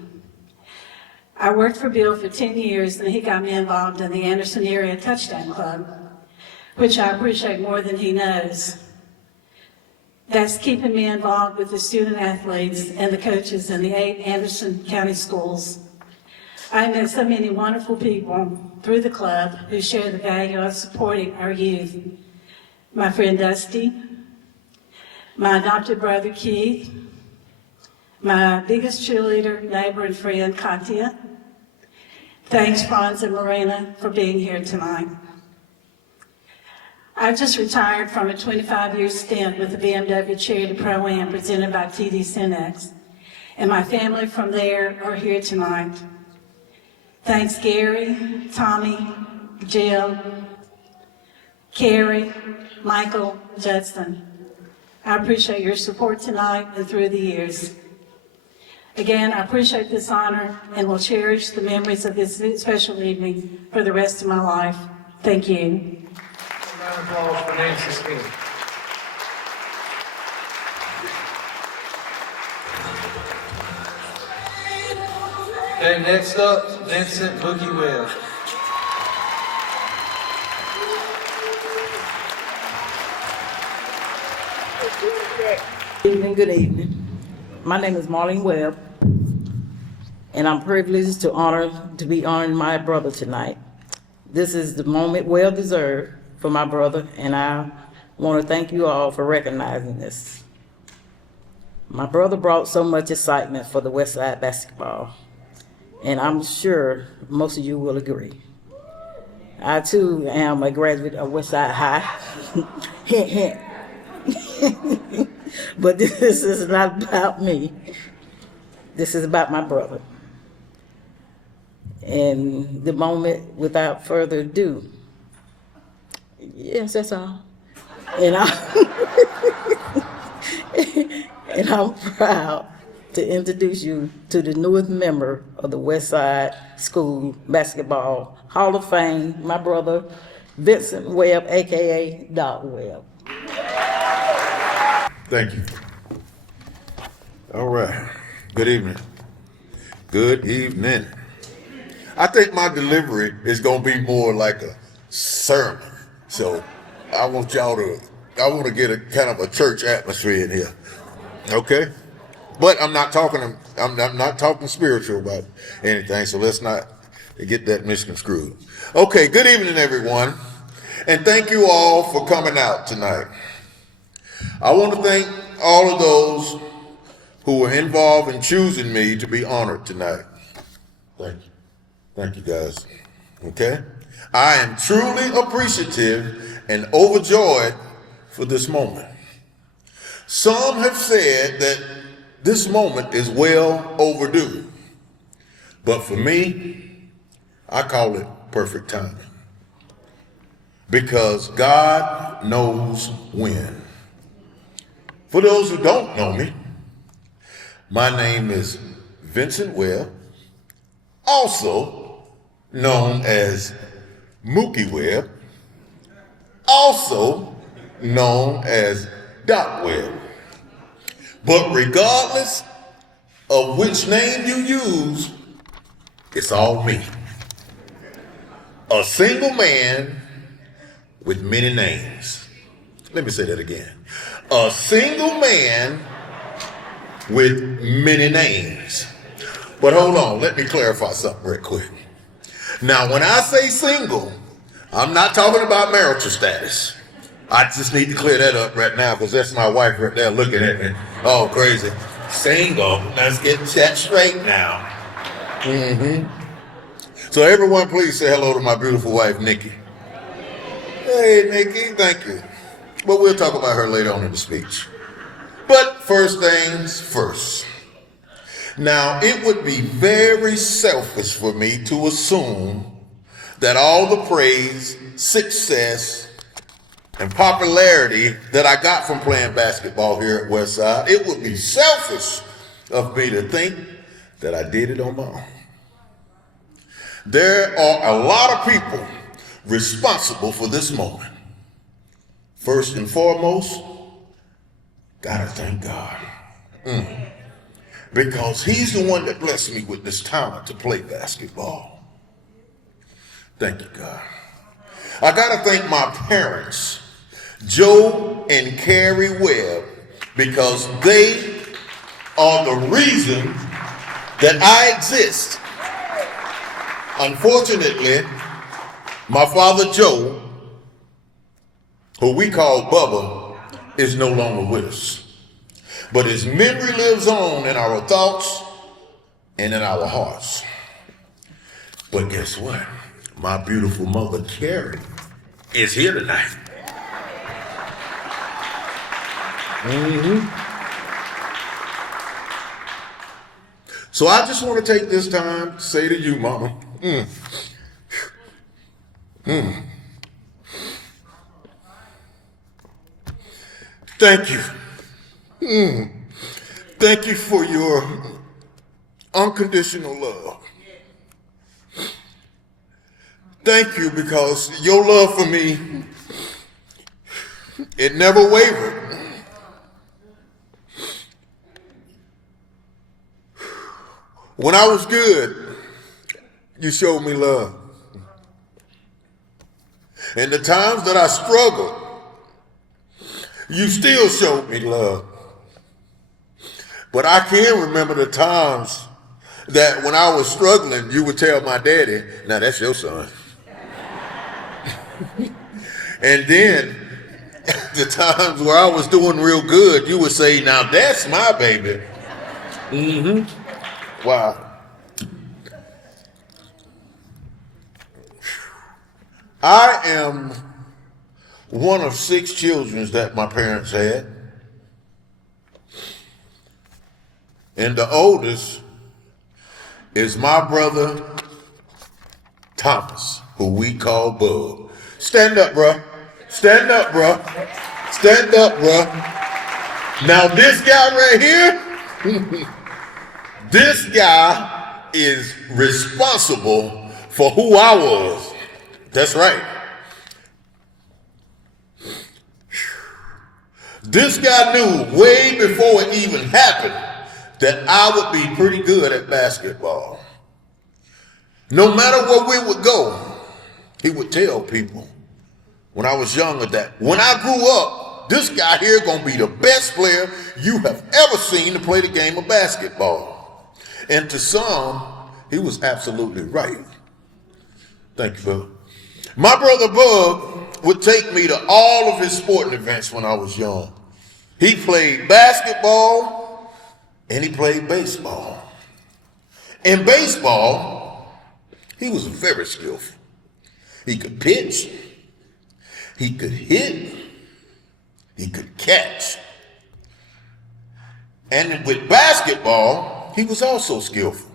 I worked for Bill for 10 years, and he got me involved in the Anderson Area Touchdown Club, which I appreciate more than he knows. That's keeping me involved with the student athletes and the coaches in the 8 Anderson County schools. I met so many wonderful people through the club who share the value of supporting our youth. My friend Dusty, my adopted brother Keith, my biggest cheerleader, neighbor, and friend Katya. Thanks, Franz and Marina, for being here tonight. I just retired from a 25-year stint with the BMW Charity Pro-Am presented by TD SYNNEX, and my family from there are here tonight. Thanks Gary, Tommy, Jill, Carrie, Michael, Judson. I appreciate your support tonight and through the years. Again, I appreciate this honor and will cherish the memories of this special evening for the rest of my life. Thank you. A round of applause for Nancy Smith. Okay, next up, Vincent Mookie Webb. Good evening. My name is Marlene Webb, and I'm privileged to be honoring my brother tonight. This is the moment well deserved for my brother, and I want to thank you all for recognizing this. My brother brought so much excitement for the Westside basketball, and I'm sure most of you will agree. I too am a graduate of Westside High. Hint, hint. But this is not about me. This is about my brother. And the moment, without further ado, yes, that's all. And I'm proud to introduce you to the newest member of the Westside School Basketball Hall of Fame, my brother, Vincent Webb, AKA Doc Webb. Thank you. All right. Good evening. Good evening. I think my delivery is going to be more like a sermon. So I want to get a kind of a church atmosphere in here. Okay? But I'm not talking spiritual about anything, so let's not get that misconstrued. Okay, good evening, everyone. And thank you all for coming out tonight. I want to thank all of those who were involved in choosing me to be honored tonight. Thank you. Thank you, guys. Okay? I am truly appreciative and overjoyed for this moment. Some have said that this moment is well overdue. But for me, I call it perfect timing. Because God knows when. For those who don't know me, my name is Vincent Webb, also known as Mookie Webb, also known as Doc Webb. But regardless of which name you use, it's all me. A single man with many names. Let me say that again. A single man with many names. But hold on, let me clarify something real quick. Now, when I say single, I'm not talking about marital status. I just need to clear that up right now because that's my wife right there looking at me. Oh, crazy. Single. Let's get that straight now. So everyone please say hello to my beautiful wife, Nikki. Hey, Nikki, thank you. But we'll talk about her later on in the speech. But first things first. Now, it would be very selfish for me to assume that all the praise, success, and popularity that I got from playing basketball here at Westside, it would be selfish of me to think that I did it on my own. There are a lot of people responsible for this moment. First and foremost, gotta thank God. Because he's the one that blessed me with this talent to play basketball. Thank you, God. I gotta thank my parents, Joe and Carrie Webb, because they are the reason that I exist. Unfortunately, my father Joe, who we call Bubba, is no longer with us. But his memory lives on in our thoughts and in our hearts. But guess what? My beautiful mother, Carrie, is here tonight. So I just want to take this time to say to you, Mama, thank you. Thank you for your unconditional love. Thank you because your love for me, it never wavered. When I was good, you showed me love. In the times that I struggled, you still showed me love. But I can remember the times that when I was struggling, you would tell my daddy, now that's your son. And then the times where I was doing real good, you would say, now that's my baby. Wow. I am one of 6 children that my parents had. And the oldest is my brother, Thomas, who we call Bub. Stand up, bruh. Stand up, bruh. Stand up, bruh. Now this guy right here, this guy is responsible for who I was. That's right. This guy knew way before it even happened that I would be pretty good at basketball. No matter where we would go, he would tell people when I was younger that when I grew up, this guy here gonna be the best player you have ever seen to play the game of basketball. And to some, he was absolutely right. Thank you, Bub. My brother Bub would take me to all of his sporting events when I was young. He played basketball and he played baseball. In baseball, he was very skillful. He could pitch, he could hit, he could catch. And with basketball, he was also skillful.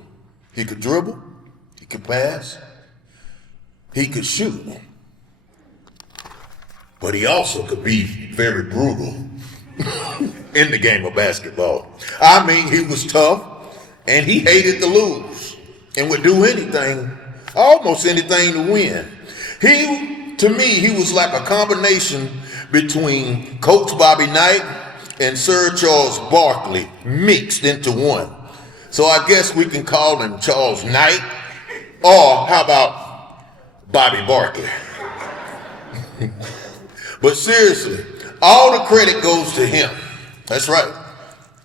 He could dribble, he could pass, he could shoot. But he also could be very brutal in the game of basketball. I mean, he was tough and he hated to lose and would do anything, almost anything to win. To me, he was like a combination between Coach Bobby Knight and Sir Charles Barkley mixed into one. So I guess we can call him Charles Knight, or how about Bobby Barkley? But seriously, all the credit goes to him. That's right.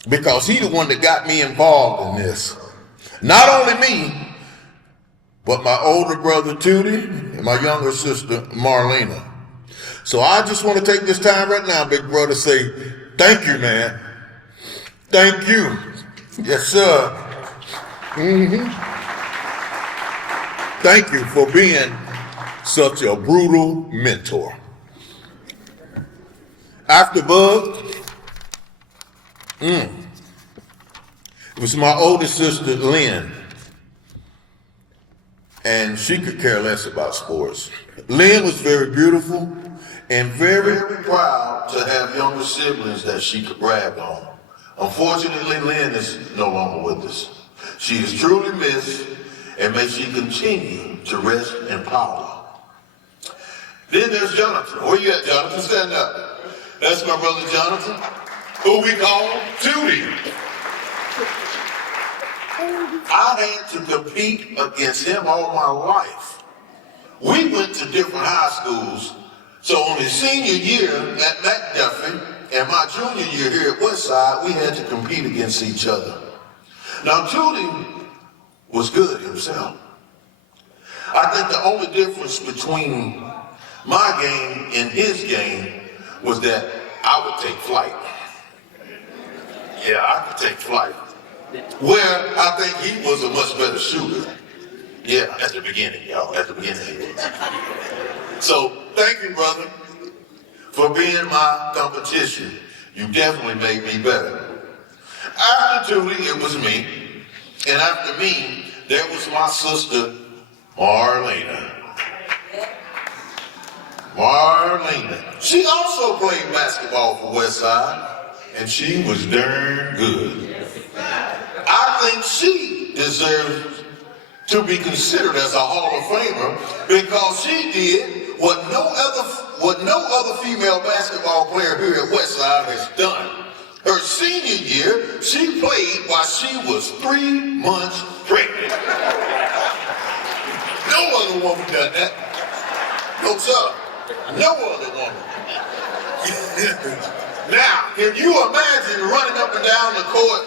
Because he the one that got me involved in this. Not only me, but my older brother Tootie and my younger sister Marlena. So I just want to take this time right now, big brother, to say thank you, man. Thank you. Yes, sir. Thank you for being such a brutal mentor. After Bud, it was my oldest sister, Lynn, and she could care less about sports. Lynn was very beautiful and very proud to have younger siblings that she could brag on. Unfortunately, Lynn is no longer with us. She is truly missed, and may she continue to rest in power. Then there's Jonathan. Where you at, Jonathan? Stand up. That's my brother Jonathan, who we call Tootie. I had to compete against him all my life. We went to different high schools, so on his senior year at McDuffie and my junior year here at Westside, we had to compete against each other. Now, Tootie was good himself. I think the only difference between my game and his game was that I would take flight. Yeah, I could take flight. Where I think he was a much better shooter. Yeah, at the beginning, y'all, at the beginning. So, thank you, brother, for being my competition. You definitely made me better. After Julie, it was me. And after me, there was my sister, Marlena. Marlena. She also played basketball for Westside, and she was darn good. I think she deserves to be considered as a Hall of Famer because she did what no other female basketball player here at Westside has done. Her senior year, she played while she was 3 months pregnant. No other woman done that. No, sir. No other woman. Now, can you imagine running up and down the court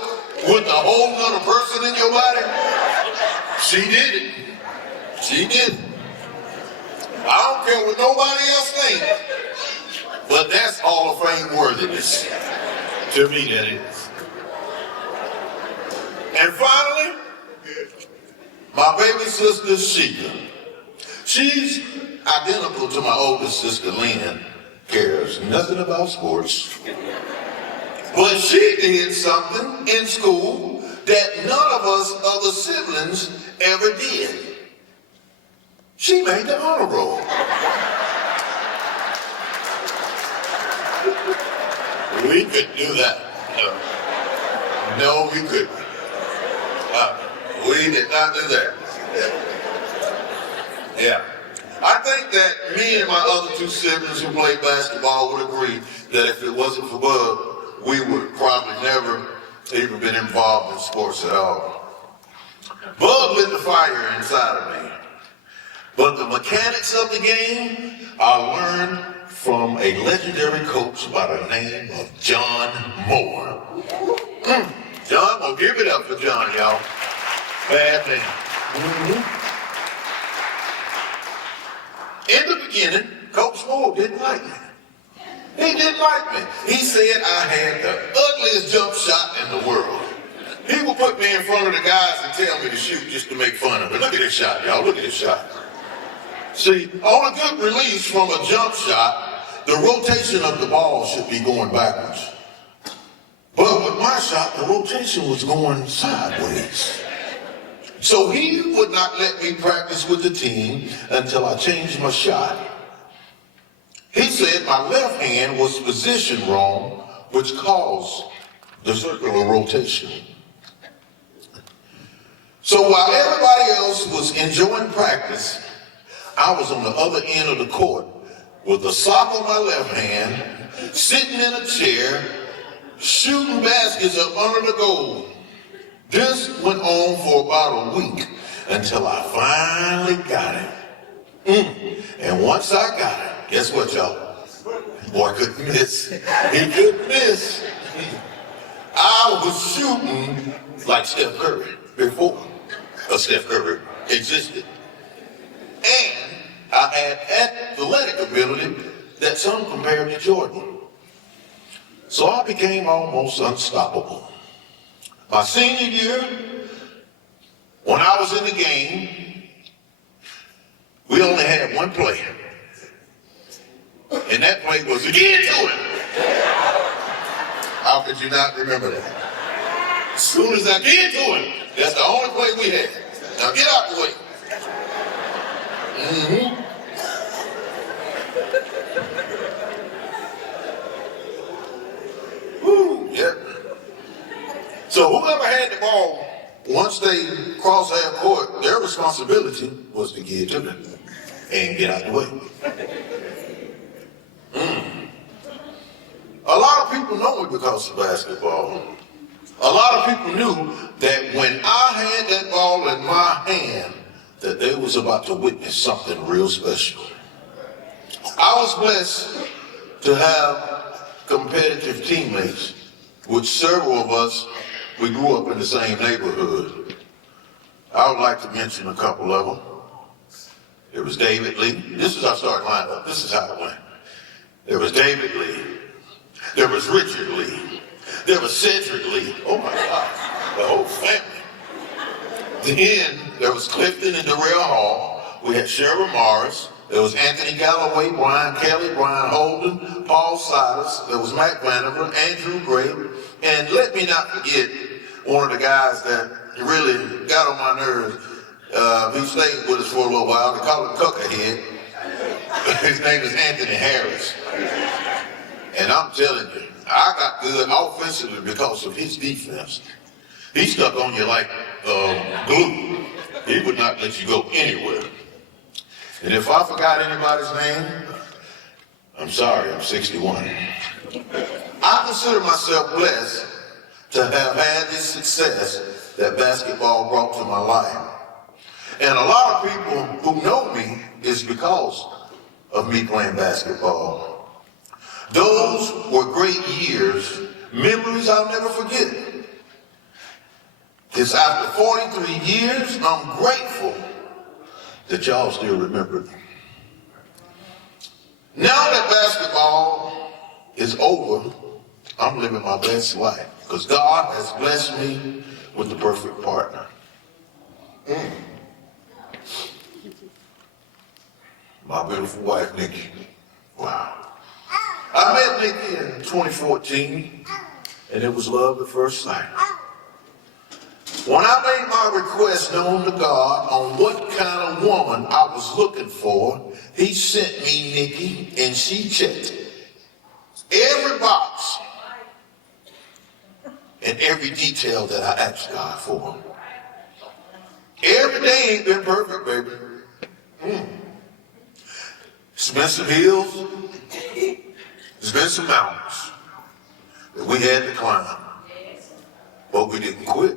with a whole nother person in your body? She did it. She did it. I don't care what nobody else thinks, but that's Hall of Fame worthiness. To me, that is. And finally, my baby sister, Sheila. She's identical to my older sister, Lynn. Cares nothing about sports. But she did something in school that none of us other siblings ever did. She made the honor roll. We couldn't do that. No, we couldn't. We did not do that. Yeah. I think that me and my other 2 siblings who played basketball would agree that if it wasn't for Bud, we would probably never even been involved in sports at all. Bud lit the fire inside of me. But the mechanics of the game, I learned from a legendary coach by the name of John Moore. John, well, give it up for John, y'all. Bad name. In the beginning, Coach Moore didn't like me. He didn't like me. He said I had the ugliest jump shot in the world. He would put me in front of the guys and tell me to shoot just to make fun of it. Look at this shot, y'all. Look at this shot. See, on a good release from a jump shot, the rotation of the ball should be going backwards. But with my shot, the rotation was going sideways. So he would not let me practice with the team until I changed my shot. He said my left hand was positioned wrong, which caused the circular rotation. So while everybody else was enjoying practice, I was on the other end of the court with a sock on my left hand, sitting in a chair, shooting baskets up under the goal. This went on for about a week until I finally got it. And once I got it, guess what, y'all? Boy couldn't miss. He couldn't miss. I was shooting like Steph Curry before Steph Curry existed. And I had athletic ability that some compared to Jordan. So I became almost unstoppable. My senior year, when I was in the game, we only had one play. And that play was to get to it. How could you not remember that? As soon as I get to it, that's the only play we had. Now get out the way. Woo, yep. So whoever had the ball, once they crossed half court, their responsibility was to get to them and get out the way. A lot of people know me because of basketball. A lot of people knew that when I had that ball in my hand, that they was about to witness something real special. I was blessed to have competitive teammates, which several of us, we grew up in the same neighborhood. I would like to mention a couple of them. There was David Lee. This is our starting lineup. This is how it went. There was David Lee. There was Richard Lee. There was Cedric Lee. Oh my God, the whole family. Then there was Clifton and Darrell Hall. We had Cheryl Morris, There was Anthony Galloway, Brian Kelly, Brian Holden, Paul Silas, there was Matt Vanderbilt, Andrew Gray, and let me not forget one of the guys that really got on my nerves. He stayed with us for a little while. They call him Cuckerhead. His name is Anthony Harris. And I'm telling you, I got good offensively because of his defense. He stuck on you like glue. He would not let you go anywhere. And if I forgot anybody's name, I'm sorry, I'm 61. I consider myself blessed to have had this success that basketball brought to my life. And a lot of people who know me is because of me playing basketball. Those were great years, memories I'll never forget. It's after 43 years, I'm grateful that y'all still remember me. Now that basketball is over, I'm living my best life because God has blessed me with the perfect partner. My beautiful wife, Nikki. Wow. I met Nikki in 2014, and it was love at first sight. When I made my request known to God on what kind of woman I was looking for, he sent me Nikki, and she checked every box and every detail that I asked God for. Every day ain't been perfect, baby. It's been some hills, there's been some mountains that we had to climb, but we didn't quit.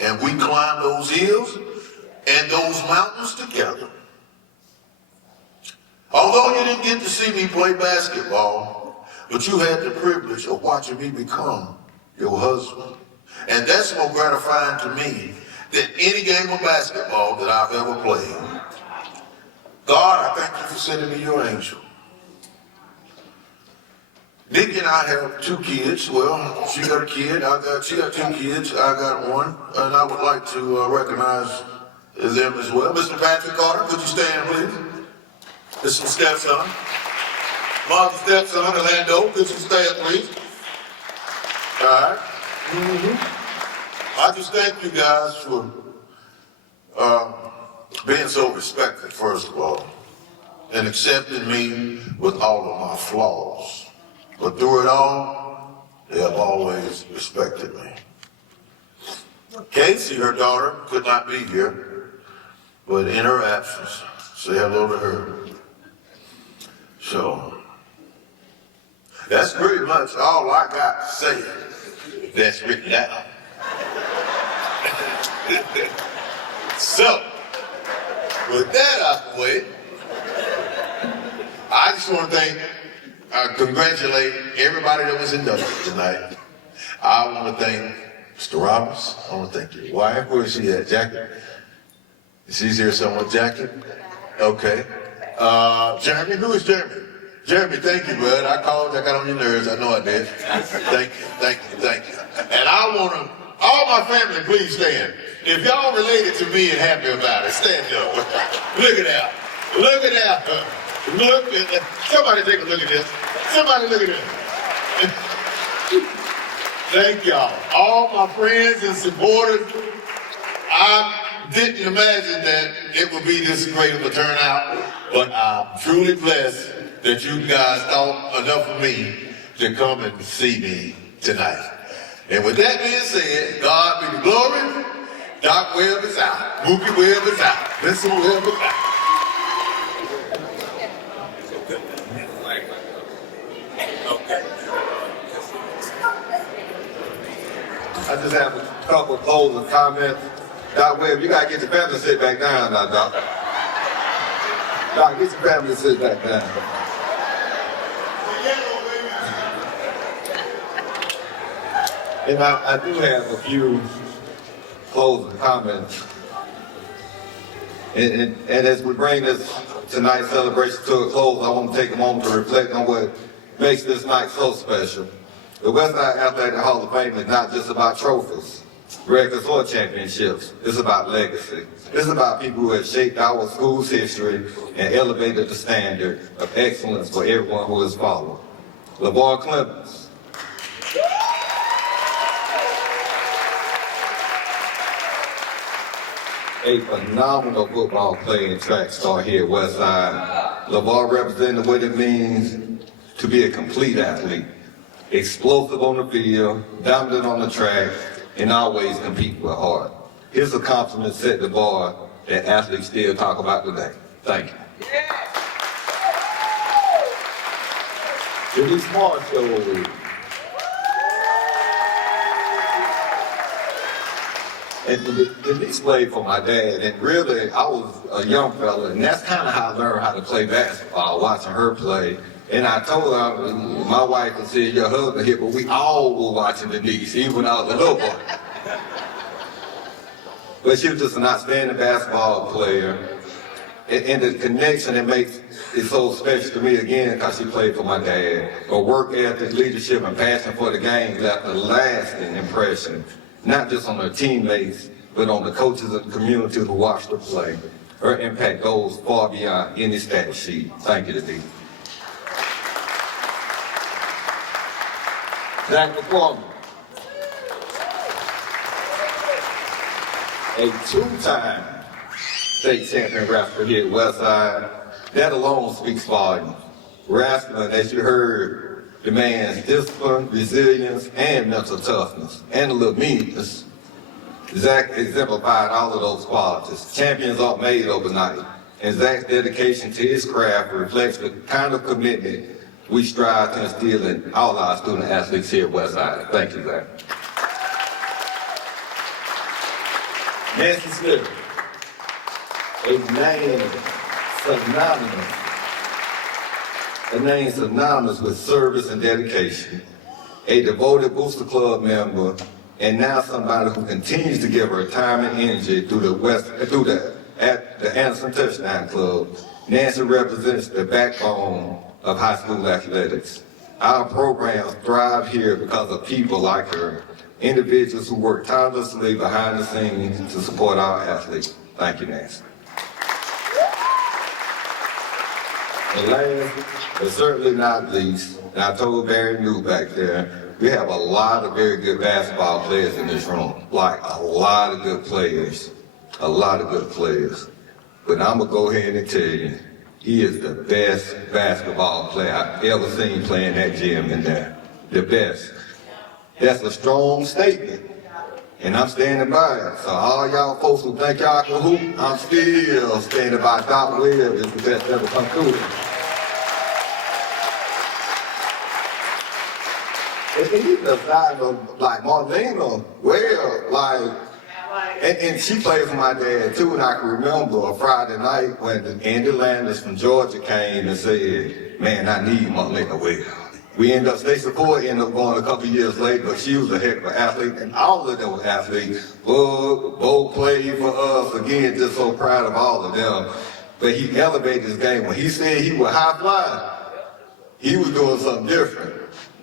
And we climbed those hills and those mountains together. Although you didn't get to see me play basketball, but you had the privilege of watching me become your husband. And that's more gratifying to me than any game of basketball that I've ever played. God, I thank you for sending me your angel. Nikki and I have 2 kids. Well, she got a kid. She got 2 kids. I got one. And I would like to recognize them as well. Mr. Patrick Carter, could you stand, please? This is my stepson. Mom's stepson, Orlando, could you stand, please? All right. I just thank you guys for being so respectful, first of all, and accepting me with all of my flaws. But through it all, they have always respected me. Casey, her daughter, could not be here, but in her absence, say hello to her. So, that's pretty much all I got to say that's written down. So, with that out of the way, I just want to congratulate everybody that was inducted tonight. I want to thank Mr. Roberts. I want to thank your wife. Where is she at? Jackie? She's here somewhere. Jackie? Okay. Jeremy? Who is Jeremy? Jeremy, thank you, bud. I called, I got on your nerves. I know I did. Thank you. And I want to, all my family, please stand. If y'all related to me and happy about it, stand up. Look at that. Look at that. Look at that. Somebody take a look at this. Somebody look at this. Thank y'all. All my friends and supporters. I didn't imagine that it would be this great of a turnout, but I'm truly blessed that you guys thought enough of me to come and see me tonight. And with that being said, God be the glory. Doc Webb is out. Mookie Webb is out. Vincent Webb is out. I just have a couple of closing comments. Doc Webb, you gotta get your family to sit back down now, Doc. Doc, get your family to sit back down. And I do have a few closing comments. And as we bring this tonight's celebration to a close, I want to take a moment to reflect on what makes this night so special. The Westside Athletic Hall of Fame is not just about trophies. records or championships. It's about legacy. It's about people who have shaped our school's history and elevated the standard of excellence for everyone who has followed. Levar Clemons. A phenomenal football player and track star here at Westside. Levar represented what it means to be a complete athlete. Explosive on the field, dominant on the track, and always compete with heart. His accomplishments set the bar that athletes still talk about today. Thank you. Denise Marshall. And Denise played for my dad, and really, I was a young fella, and that's kind of how I learned how to play basketball, watching her play. And I told her, my wife had said, your husband here, but we all were watching Denise, even when I was a little boy. But she was just an outstanding basketball player. And the connection that makes it so special to me, again, because she played for my dad. Her work ethic, leadership, and passion for the game left a lasting impression, not just on her teammates, but on the coaches of the community who watched her play. Her impact goes far beyond any stat sheet. Thank you, Denise. McCormick, a two-time state champion wrestler here at Westside. That alone speaks volumes. Wrestling, as you heard, demands discipline, resilience, and mental toughness, and a little meanness. Zach exemplified all of those qualities. Champions aren't made overnight, and Zach's dedication to his craft reflects the kind of commitment we strive to instill in all our student athletes here at Westside. Thank you, Zach. Nancy Smith, a name synonymous with service and dedication, a devoted Booster Club member, and now somebody who continues to give her time and energy through the Anderson Touchdown Club. Nancy represents the backbone of high school athletics. Our programs thrive here because of people like her, individuals who work tirelessly behind the scenes to support our athletes. Thank you, Nancy. And last, but certainly not least, and I told Barry New back there, we have a lot of very good basketball players in this room, like a lot of good players, But I'm gonna go ahead and tell you, he is the best basketball player I've ever seen play in that gym in there. The best. That's a strong statement, and I'm standing by it. So all y'all folks who think y'all can hoop, I'm still standing by. Doc Webb is the best ever come through. And even aside of like Marlena, well, and she played for my dad too, and I can remember a Friday night when Andy Landis from Georgia came and said, man, I need Marlena Well. We ended up, Stacey Ford ended up going a couple years later, but she was a heck of an athlete, and all of them were athletes. Bo played for us, again, just so proud of all of them. But he elevated his game. When he said he was high flying, he was doing something different.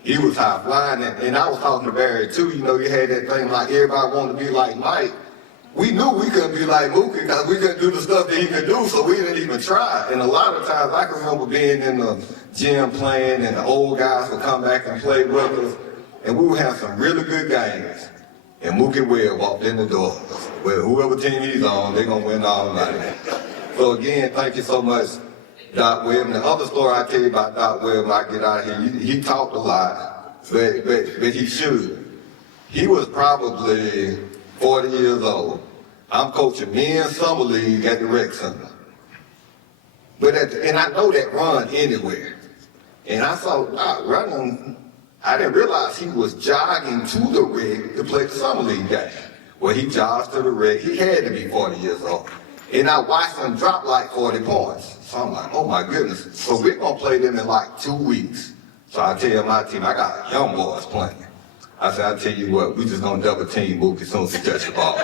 He was high flying, and I was talking to Barry too. You know, you had that thing like everybody wanted to be like Mike. We knew we couldn't be like Mookie because we couldn't do the stuff that he could do, so we didn't even try. And a lot of times, I can remember being in the gym playing, and the old guys would come back and play with us, and we would have some really good games. And Mookie Webb walked in the door. Well, whoever team he's on, they're gonna win all night. So again, thank you so much, Doc Webb. And the other story I tell you about Doc Webb when I get out here, he talked a lot, but he should. He was probably 40 years old. I'm coaching men's summer league at the rec center. And I know that run anywhere. And I saw Doc running. I didn't realize he was jogging to the rec to play the summer league game. Well, he jogs to the rec. He had to be 40 years old. And I watched him drop like 40 points. So I'm like, oh my goodness. So we're gonna play them in like 2 weeks. So I tell my team, I got young boys playing. I said, I tell you what, we just gonna double team Mookie as soon as he touch the ball.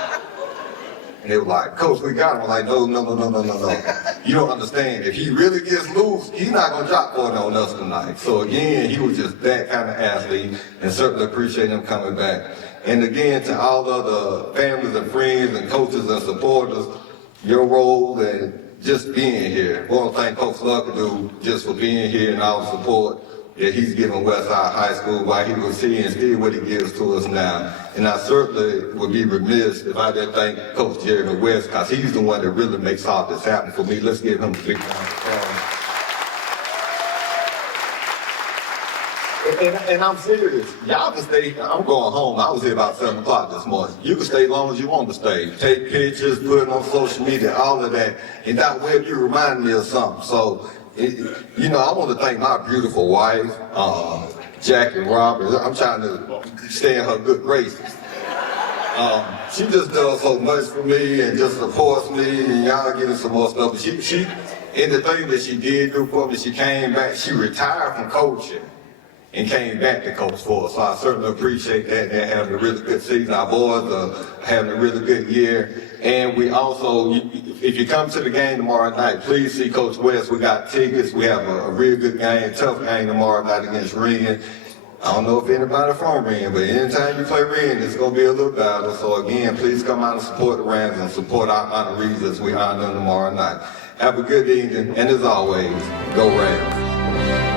And they were like, Coach, we got him. I'm like, no. You don't understand. If he really gets loose, he's not gonna drop 40 on us tonight. So again, he was just that kind of athlete, and certainly appreciate him coming back. And again, to all of the families and friends and coaches and supporters, your role and just being here. I want to thank Coach Luckadoo just for being here and all the support that he's given Westside High School while he was here and still what he gives to us now. And I certainly would be remiss if I didn't thank Coach Jeremy West, because he's the one that really makes all this happen for me. Let's give him a big round of applause. And I'm serious. Y'all can stay. I'm going home. I was here about 7 o'clock this morning. You can stay as long as you want to stay. Take pictures, put it on social media, all of that. And Dr. Webb, you remind me of something. So, you know, I want to thank my beautiful wife, Jackie Roberts. I'm trying to stay in her good graces. She just does so much for me and just supports me, and y'all getting some more stuff. But she, and the thing that she did do for me, she came back. She retired from coaching and came back to coach for us. So I certainly appreciate that. They're having a really good season. Our boys are having a really good year. And we also, if you come to the game tomorrow night, please see Coach West. We got tickets. We have a real good game, tough game tomorrow night against Ren. I don't know if anybody from Ren, but anytime you play Ren, it's going to be a little battle. So again, please come out and support the Rams and support our honorees as we honor them tomorrow night. Have a good evening, and as always, go Rams.